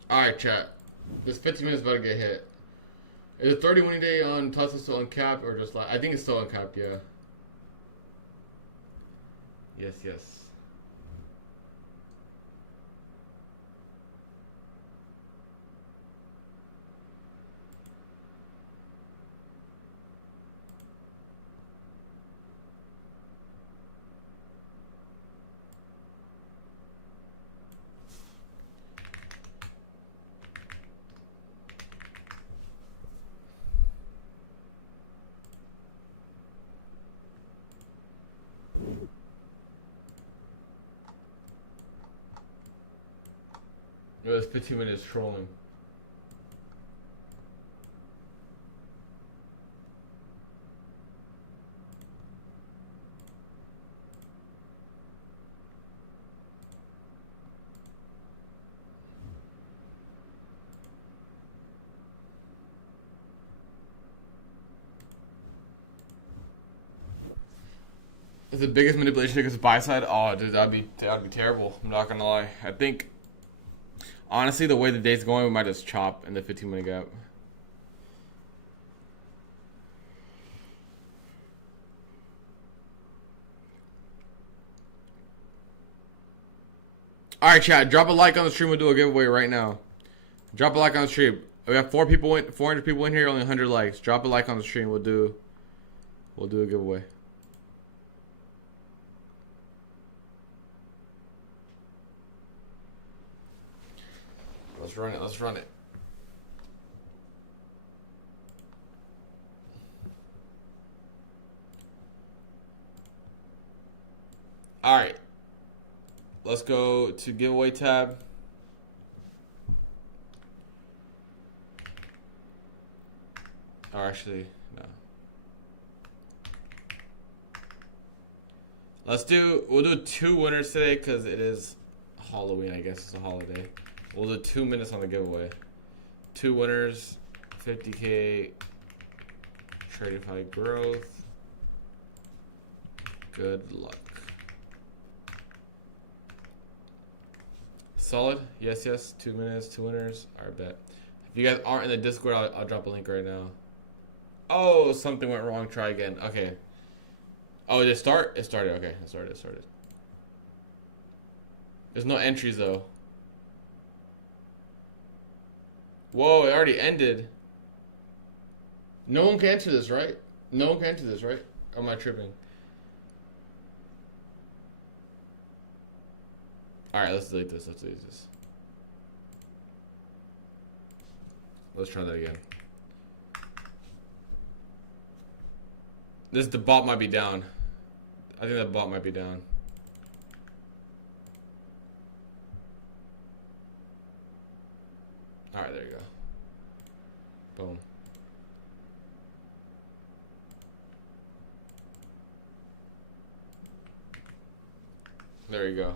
All right, chat. This 15 minutes about to get hit. Is 30 winning day on Tesla still uncapped or just like? I think it's still uncapped. Yeah. Yes. Yes. It was 15 minutes trolling. It's the biggest manipulation against the buy side. Oh, dude, that'd be terrible. I'm not gonna lie. I think honestly, the way the day's going, we might just chop in the 15-minute gap. All right, chat. Drop a like on the stream. We'll do a giveaway right now. Drop a like on the stream. We have 400 people in here. Only 100 likes. Drop a like on the stream. We'll do a giveaway. Let's run it. Let's run it. All right. Let's go to giveaway tab. Or actually, no. We'll do 2 winners today because it is Halloween, I guess it's a holiday. We'll do 2 minutes on the giveaway. 2 winners, 50K, Tradify growth. Good luck. Solid? Yes. 2 minutes, 2 winners. Alright, bet. If you guys aren't in the Discord, I'll drop a link right now. Oh, something went wrong. Try again. Okay. Oh, did it start? It started. Okay, it started. There's no entries though. Whoa, it already ended. No one can enter this, right? No one can enter this, right? Or am I tripping? Alright, let's delete this. Let's delete this. Let's try that again. The bot might be down. I think that bot might be down. Alright, there you go. Boom. There you go.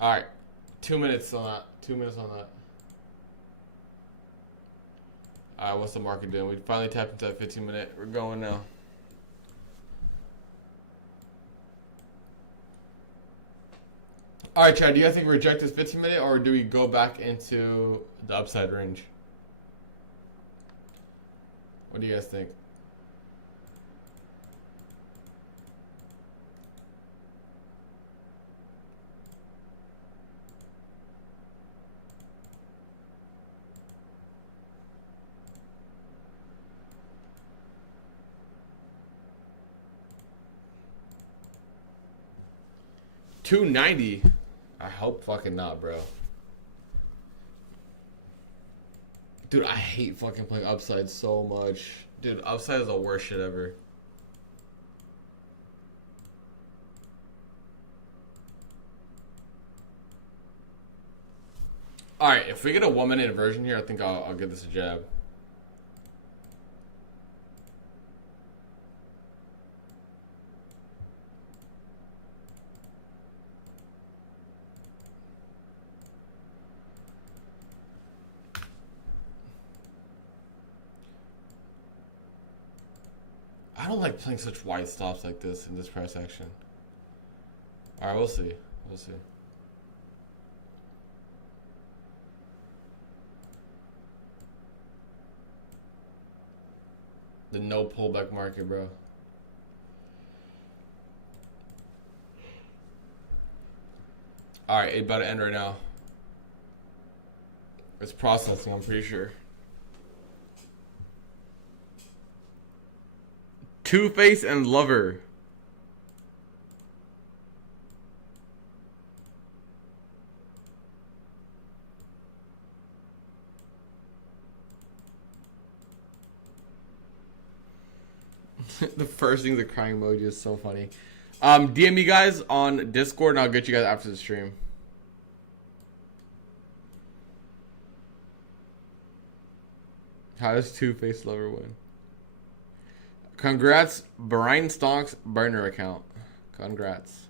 Alright. 2 minutes on that. 2 minutes on that. Alright, what's the market doing? We finally tapped into that 15-minute. We're going now. Alright, Chad, do you guys think we reject this 15-minute or do we go back into the upside range? What do you guys think? $290. I hope fucking not, bro. Dude, I hate fucking playing upside so much. Dude, upside is the worst shit ever. Alright, if we get a 1 minute inversion here, I think I'll give this a jab. I don't like playing such wide stops like this in this price action. Alright, we'll see. We'll see. The no pullback market, bro. Alright, it's about to end right now. It's processing, I'm pretty sure. Two-Face and Lover. The first thing, the crying emoji is so funny. DM me guys on Discord and I'll get you guys after the stream. How does Two-Face Lover win? Congrats, Brian Stonk's burner account. Congrats.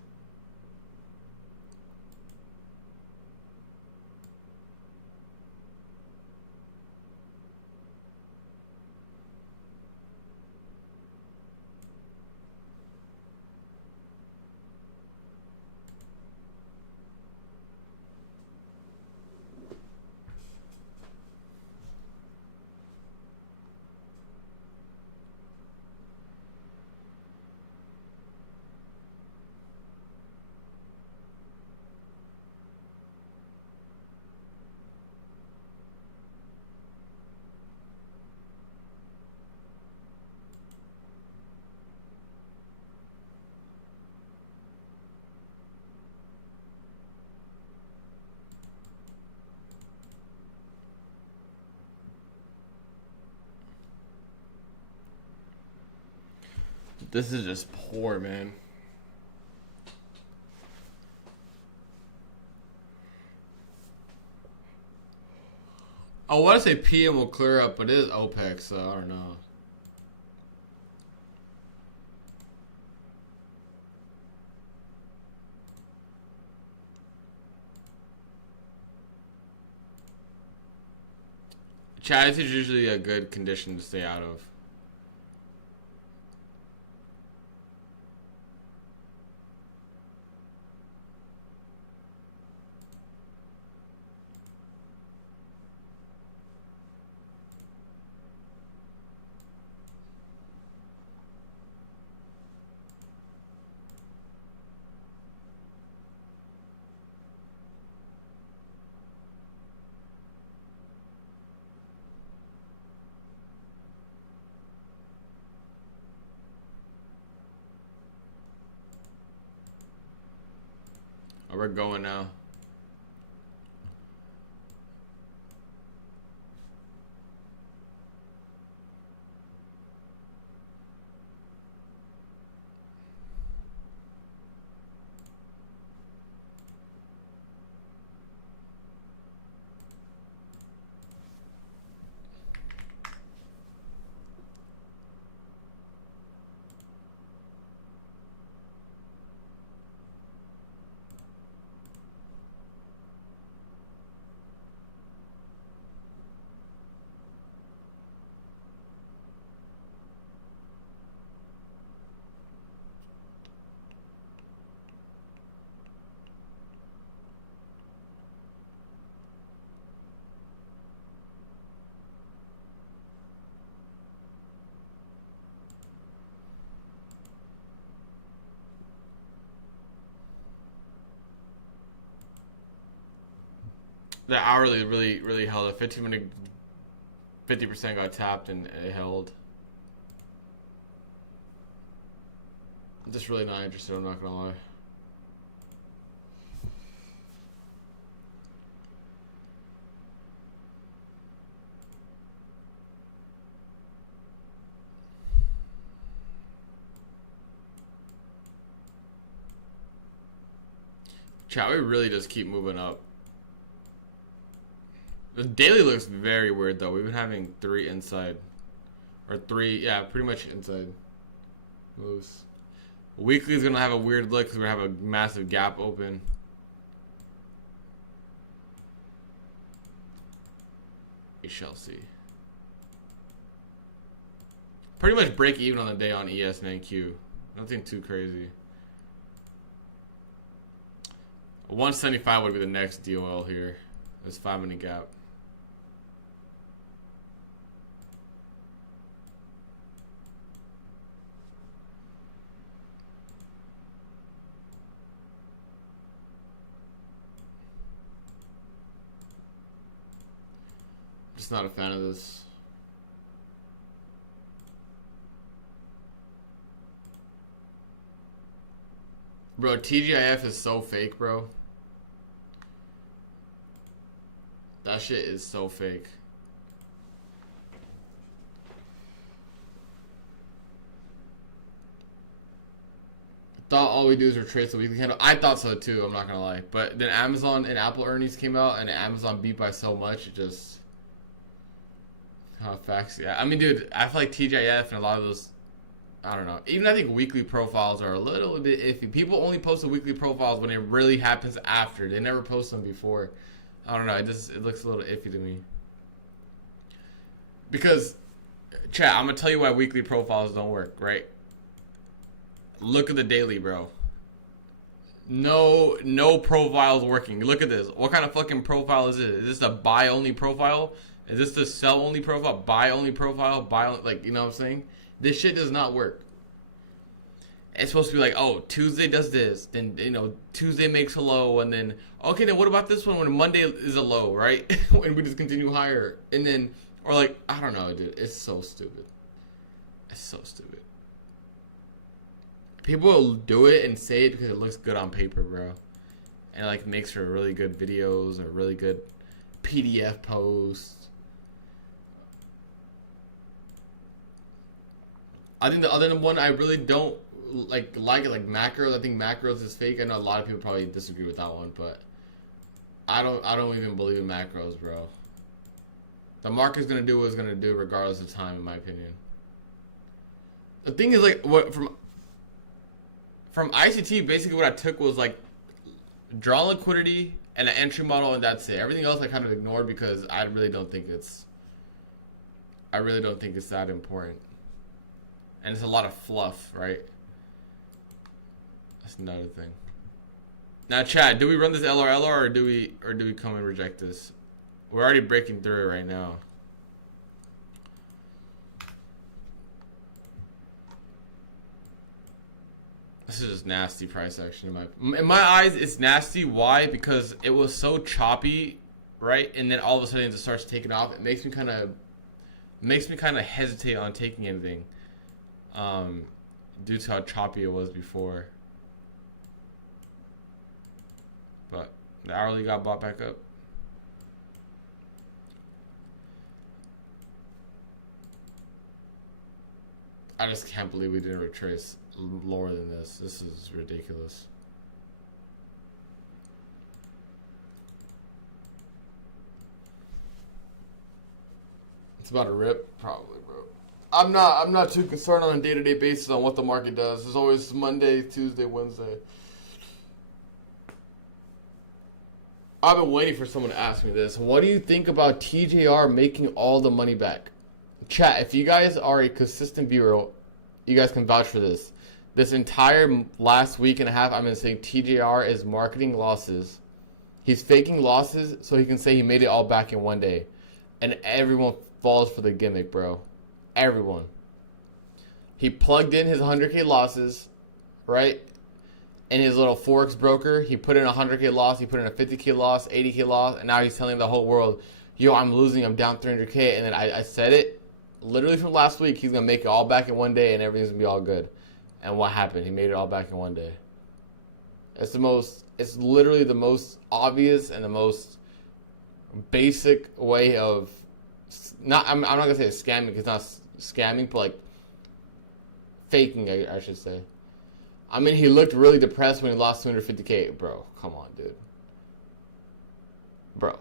This is just poor, man. I want to say PM will clear up, but it is OPEC, so I don't know. Chad is usually a good condition to stay out of. we're going now. The hourly really held. A 15-minute 50% got tapped and it held. I'm just really not interested, I'm not gonna lie. Chat, we really just keep moving up. The daily looks very weird though. We've been having 3 inside. Or 3, yeah, pretty much inside moves. Weekly is going to have a weird look because we're going to have a massive gap open. We shall see. Pretty much break even on the day on ES and NQ. Nothing too crazy. 175 would be the next DOL here. This 5-minute gap. Just not a fan of this. Bro, TGIF is so fake, bro. That shit is so fake. I thought all we do is retrace the weekly candle. I thought so too, I'm not gonna lie. But then Amazon and Apple earnings came out and Amazon beat by so much, it just... facts, yeah. I mean, dude, I feel like TGIF and a lot of those, I don't know. Even I think weekly profiles are a little bit iffy. People only post the weekly profiles when it really happens after. They never post them before. I don't know. It looks a little iffy to me. Because, chat, I'm gonna tell you why weekly profiles don't work, right? Look at the daily, bro. No profiles working. Look at this. What kind of fucking profile is this? Is this a buy only profile? Is this the sell only profile? Buy only profile? Like, you know what I'm saying? This shit does not work. It's supposed to be like, oh, Tuesday does this, then, you know, Tuesday makes a low, and then, okay, then what about this one when Monday is a low, right? When we just continue higher, and then, or like, I don't know, dude, it's so stupid. It's so stupid. People will do it and say it because it looks good on paper, bro. And it, like, makes for really good videos or really good PDF posts. I think the other one I really don't like it, like macros. I think macros is fake. I know a lot of people probably disagree with that one, but I don't even believe in macros, bro. The market's gonna do what it's gonna do regardless of time, in my opinion. The thing is, like, what from ICT, basically what I took was like draw liquidity and an entry model, and that's it. Everything else I kind of ignored because I really don't think it's that important. And it's a lot of fluff, right? That's another thing. Now, Chad, do we run this LRLR or do we come and reject this? We're already breaking through it right now. This is just nasty price action in my eyes. It's nasty. Why? Because it was so choppy, right? And then all of a sudden it just starts taking off. It makes me kind of hesitate on taking anything. Due to how choppy it was before. The hourly got bought back up. I just can't believe we didn't retrace lower than this. This is ridiculous. It's about to rip, probably, bro. I'm not too concerned on a day-to-day basis on what the market does. There's always Monday, Tuesday, Wednesday. I've been waiting for someone to ask me this. What do you think about TJR making all the money back? Chat, if you guys are a consistent viewer, you guys can vouch for this. This entire last week and a half, I've been saying TJR is marketing losses. He's faking losses so he can say he made it all back in one day. And everyone falls for the gimmick, bro. Everyone. He plugged in his 100K losses, right? In his little Forex broker, he put in a 100K loss, he put in a 50K loss, 80K loss, and now he's telling the whole world, yo, I'm losing, I'm down 300K. And then I said it, literally from last week, he's going to make it all back in one day and everything's going to be all good. And what happened? He made it all back in one day. It's literally the most obvious and the most basic way of, I'm not going to say it's scamming, because it's not scamming, but like faking, I should say. I mean, he looked really depressed when he lost 250K. Bro, come on, dude. Bro.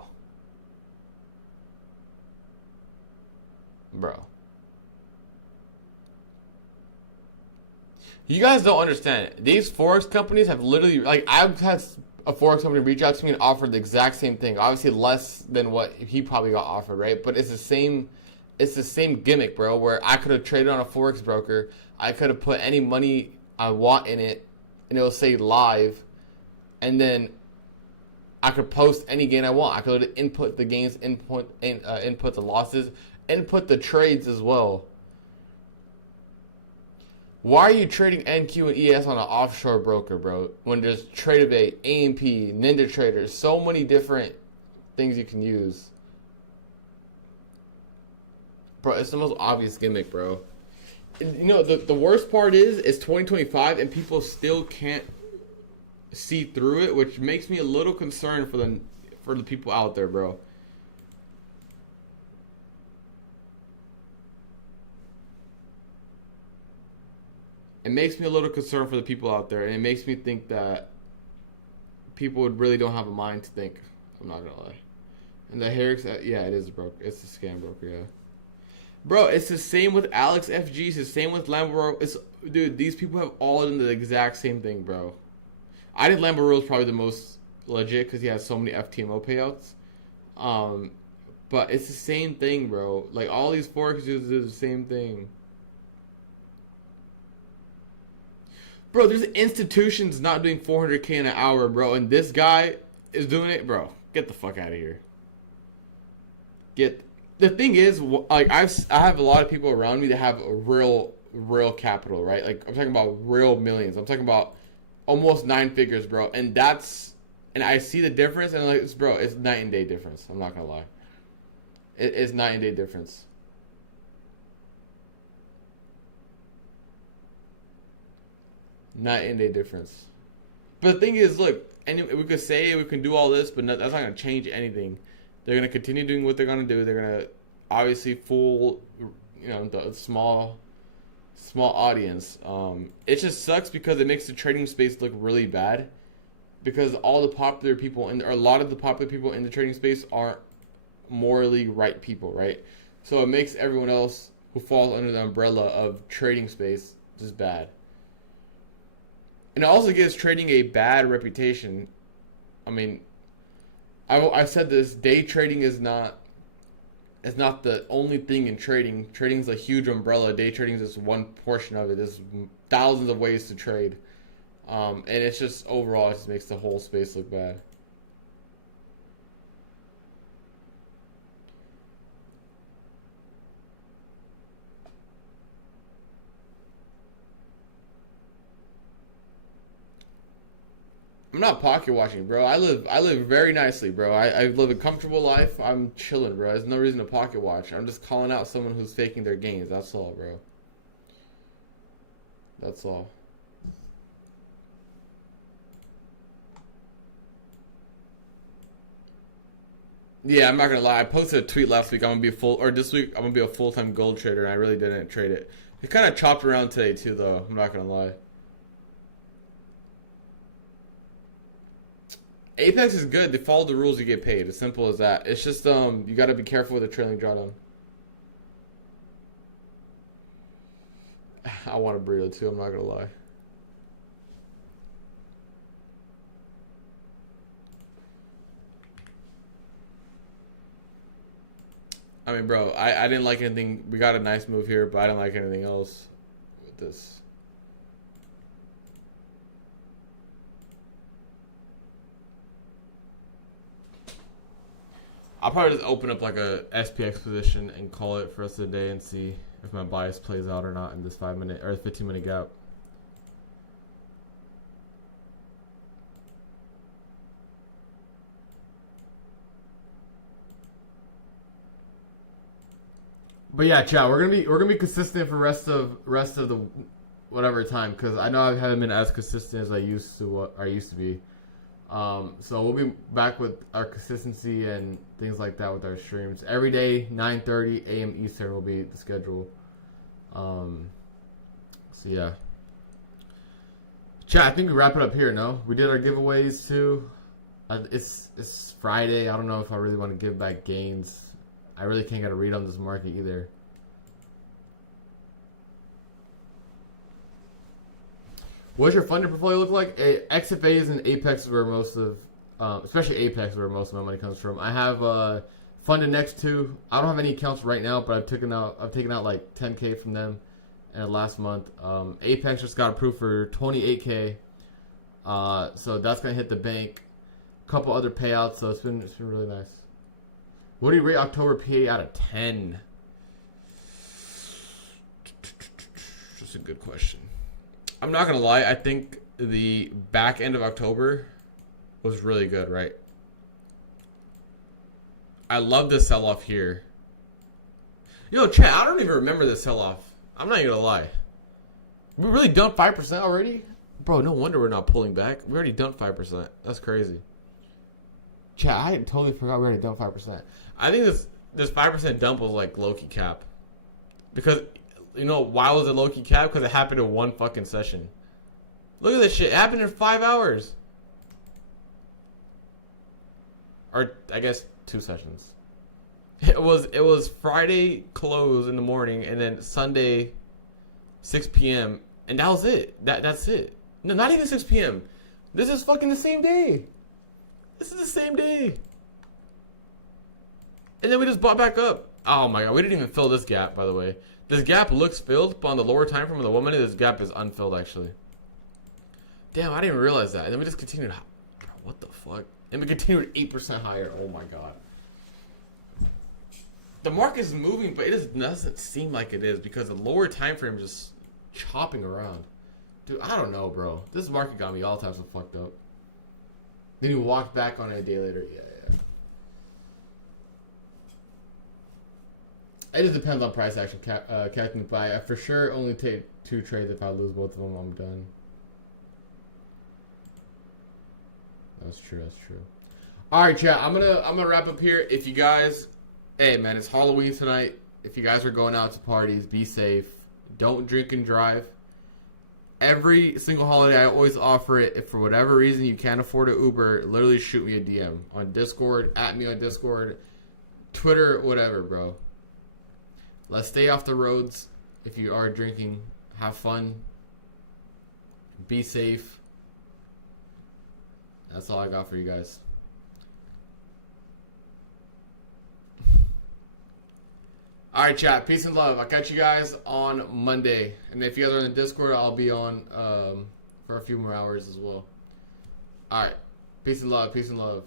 You guys don't understand. These Forex companies have literally, like, I've had a Forex company reach out to me and offer the exact same thing. Obviously less than what he probably got offered, right? But it's the same gimmick, bro, where I could have traded on a Forex broker. I could have put any money I want in it, and it'll say live, and then I could post any gain I want. I could input the gains, input the losses, input the trades as well. Why are you trading NQ and ES on an offshore broker, bro? When there's Tradeabate, AMP, Ninja Trader, so many different things you can use. Bro, it's the most obvious gimmick, bro. You know, the worst part is it's 2025 and people still can't see through it, which makes me a little concerned for the people out there, bro. It makes me a little concerned for the people out there, and it makes me think that people really don't have a mind to think. I'm not gonna lie. And the Herrick's, yeah, it is broke. It's a scam broker, yeah. Bro, it's the same with Alex FG. It's the same with Lambo. Dude, these people have all done the exact same thing, bro. I think Lambo is probably the most legit because he has so many FTMO payouts. But it's the same thing, bro. Like, all these Forex users do the same thing. Bro, there's institutions not doing 400K in an hour, bro. And this guy is doing it, bro. Get the fuck out of here. The thing is, like, I have a lot of people around me that have a real capital, right? Like, I'm talking about real millions. I'm talking about almost 9 figures, bro. And I see the difference, and like, it's night and day difference. I'm not gonna lie. It's night and day difference. Night and day difference. But the thing is, look, and we could say we can do all this, but that's not gonna change anything. They're going to continue doing what they're going to do. They're going to obviously fool, the small audience. It just sucks because it makes the trading space look really bad. Because all the popular people, or a lot of the popular people in the trading space aren't morally right people, right? So it makes everyone else who falls under the umbrella of trading space just bad. And it also gives trading a bad reputation. I mean, I said this, day trading is not the only thing in trading. Trading's a huge umbrella. Day trading is just one portion of it. There's thousands of ways to trade. And it's just, overall, it just makes the whole space look bad. I'm not pocket watching, bro. I live very nicely, bro. I live a comfortable life. I'm chilling, bro. There's no reason to pocket watch. I'm just calling out someone who's faking their gains. That's all, bro. That's all. – Yeah, I'm not gonna lie. I posted a tweet last week. I'm gonna be this week I'm gonna be a full-time gold trader, and I really didn't trade it. It kind of chopped around today too, though. I'm not gonna lie. Apex is good. They follow the rules, you get paid. As simple as that. It's just you gotta be careful with the trailing drawdown. I want a burrito too. I'm not gonna lie. I mean, bro, I didn't like anything. We got a nice move here, but I didn't like anything else with this. I'll probably just open up like a SPX position and call it for the rest of the day and see if my bias plays out or not in this 5-minute or 15-minute gap. But yeah, chat. We're gonna be consistent for rest of the whatever time, because I know I haven't been as consistent as I used to be. So we'll be back with our consistency and things like that with our streams every day. 9:30 a.m. Eastern will be the schedule. So yeah, chat. I think we wrap it up here. No, we did our giveaways too. It's Friday. I don't know if I really want to give back gains. I really can't get a read on this market either. What's your funded portfolio look like? XFAs and Apex is where most of, especially Apex is where most of my money comes from. I have funded next to. I don't have any accounts right now, but I've taken out like 10K from them last month. Apex just got approved for 28K, so that's gonna hit the bank. A couple other payouts, so it's been really nice. What do you rate October PA out of 10? That's a good question. I'm not going to lie. I think the back end of October was really good, right? I love the sell-off here. Yo, chat, I don't even remember the sell-off. I'm not even going to lie. We really dumped 5% already? Bro, no wonder we're not pulling back. We already dumped 5%. That's crazy. Chat, I totally forgot we already dumped 5%. I think this 5% dump was like low-key cap. Because, you know, why was it low-key cap? Because it happened in one fucking session. Look at this shit. It happened in 5 hours. Or, I guess, 2 sessions. It was Friday close in the morning, and then Sunday 6 p.m. And that was it. That's it. No, not even 6 p.m. This is fucking the same day. This is the same day. And then we just bought back up. Oh my god, we didn't even fill this gap, by the way. This gap looks filled, but on the lower time frame of the 1 minute, this gap is unfilled, actually. Damn, I didn't even realize that. And then we just continued. Bro, what the fuck? And we continued 8% higher. Oh my god. The market is moving, but it just doesn't seem like it is because the lower time frame is just chopping around. Dude, I don't know, bro. This market got me all types of fucked up. Then you walk back on it a day later. Yeah. It just depends on price action, Captain. But I for sure only take 2 trades. If I lose both of them, I'm done. That's true. All right, chat. I'm gonna wrap up here. If you guys, hey man, it's Halloween tonight. If you guys are going out to parties, be safe. Don't drink and drive. Every single holiday, I always offer it. If for whatever reason you can't afford an Uber, literally shoot me a DM on Discord, at me on Discord, Twitter, whatever, bro. Let's stay off the roads. If you are drinking, have fun. Be safe. That's all I got for you guys. All right, chat. Peace and love. I'll catch you guys on Monday. And if you guys are in the Discord, I'll be on for a few more hours as well. All right. Peace and love. Peace and love.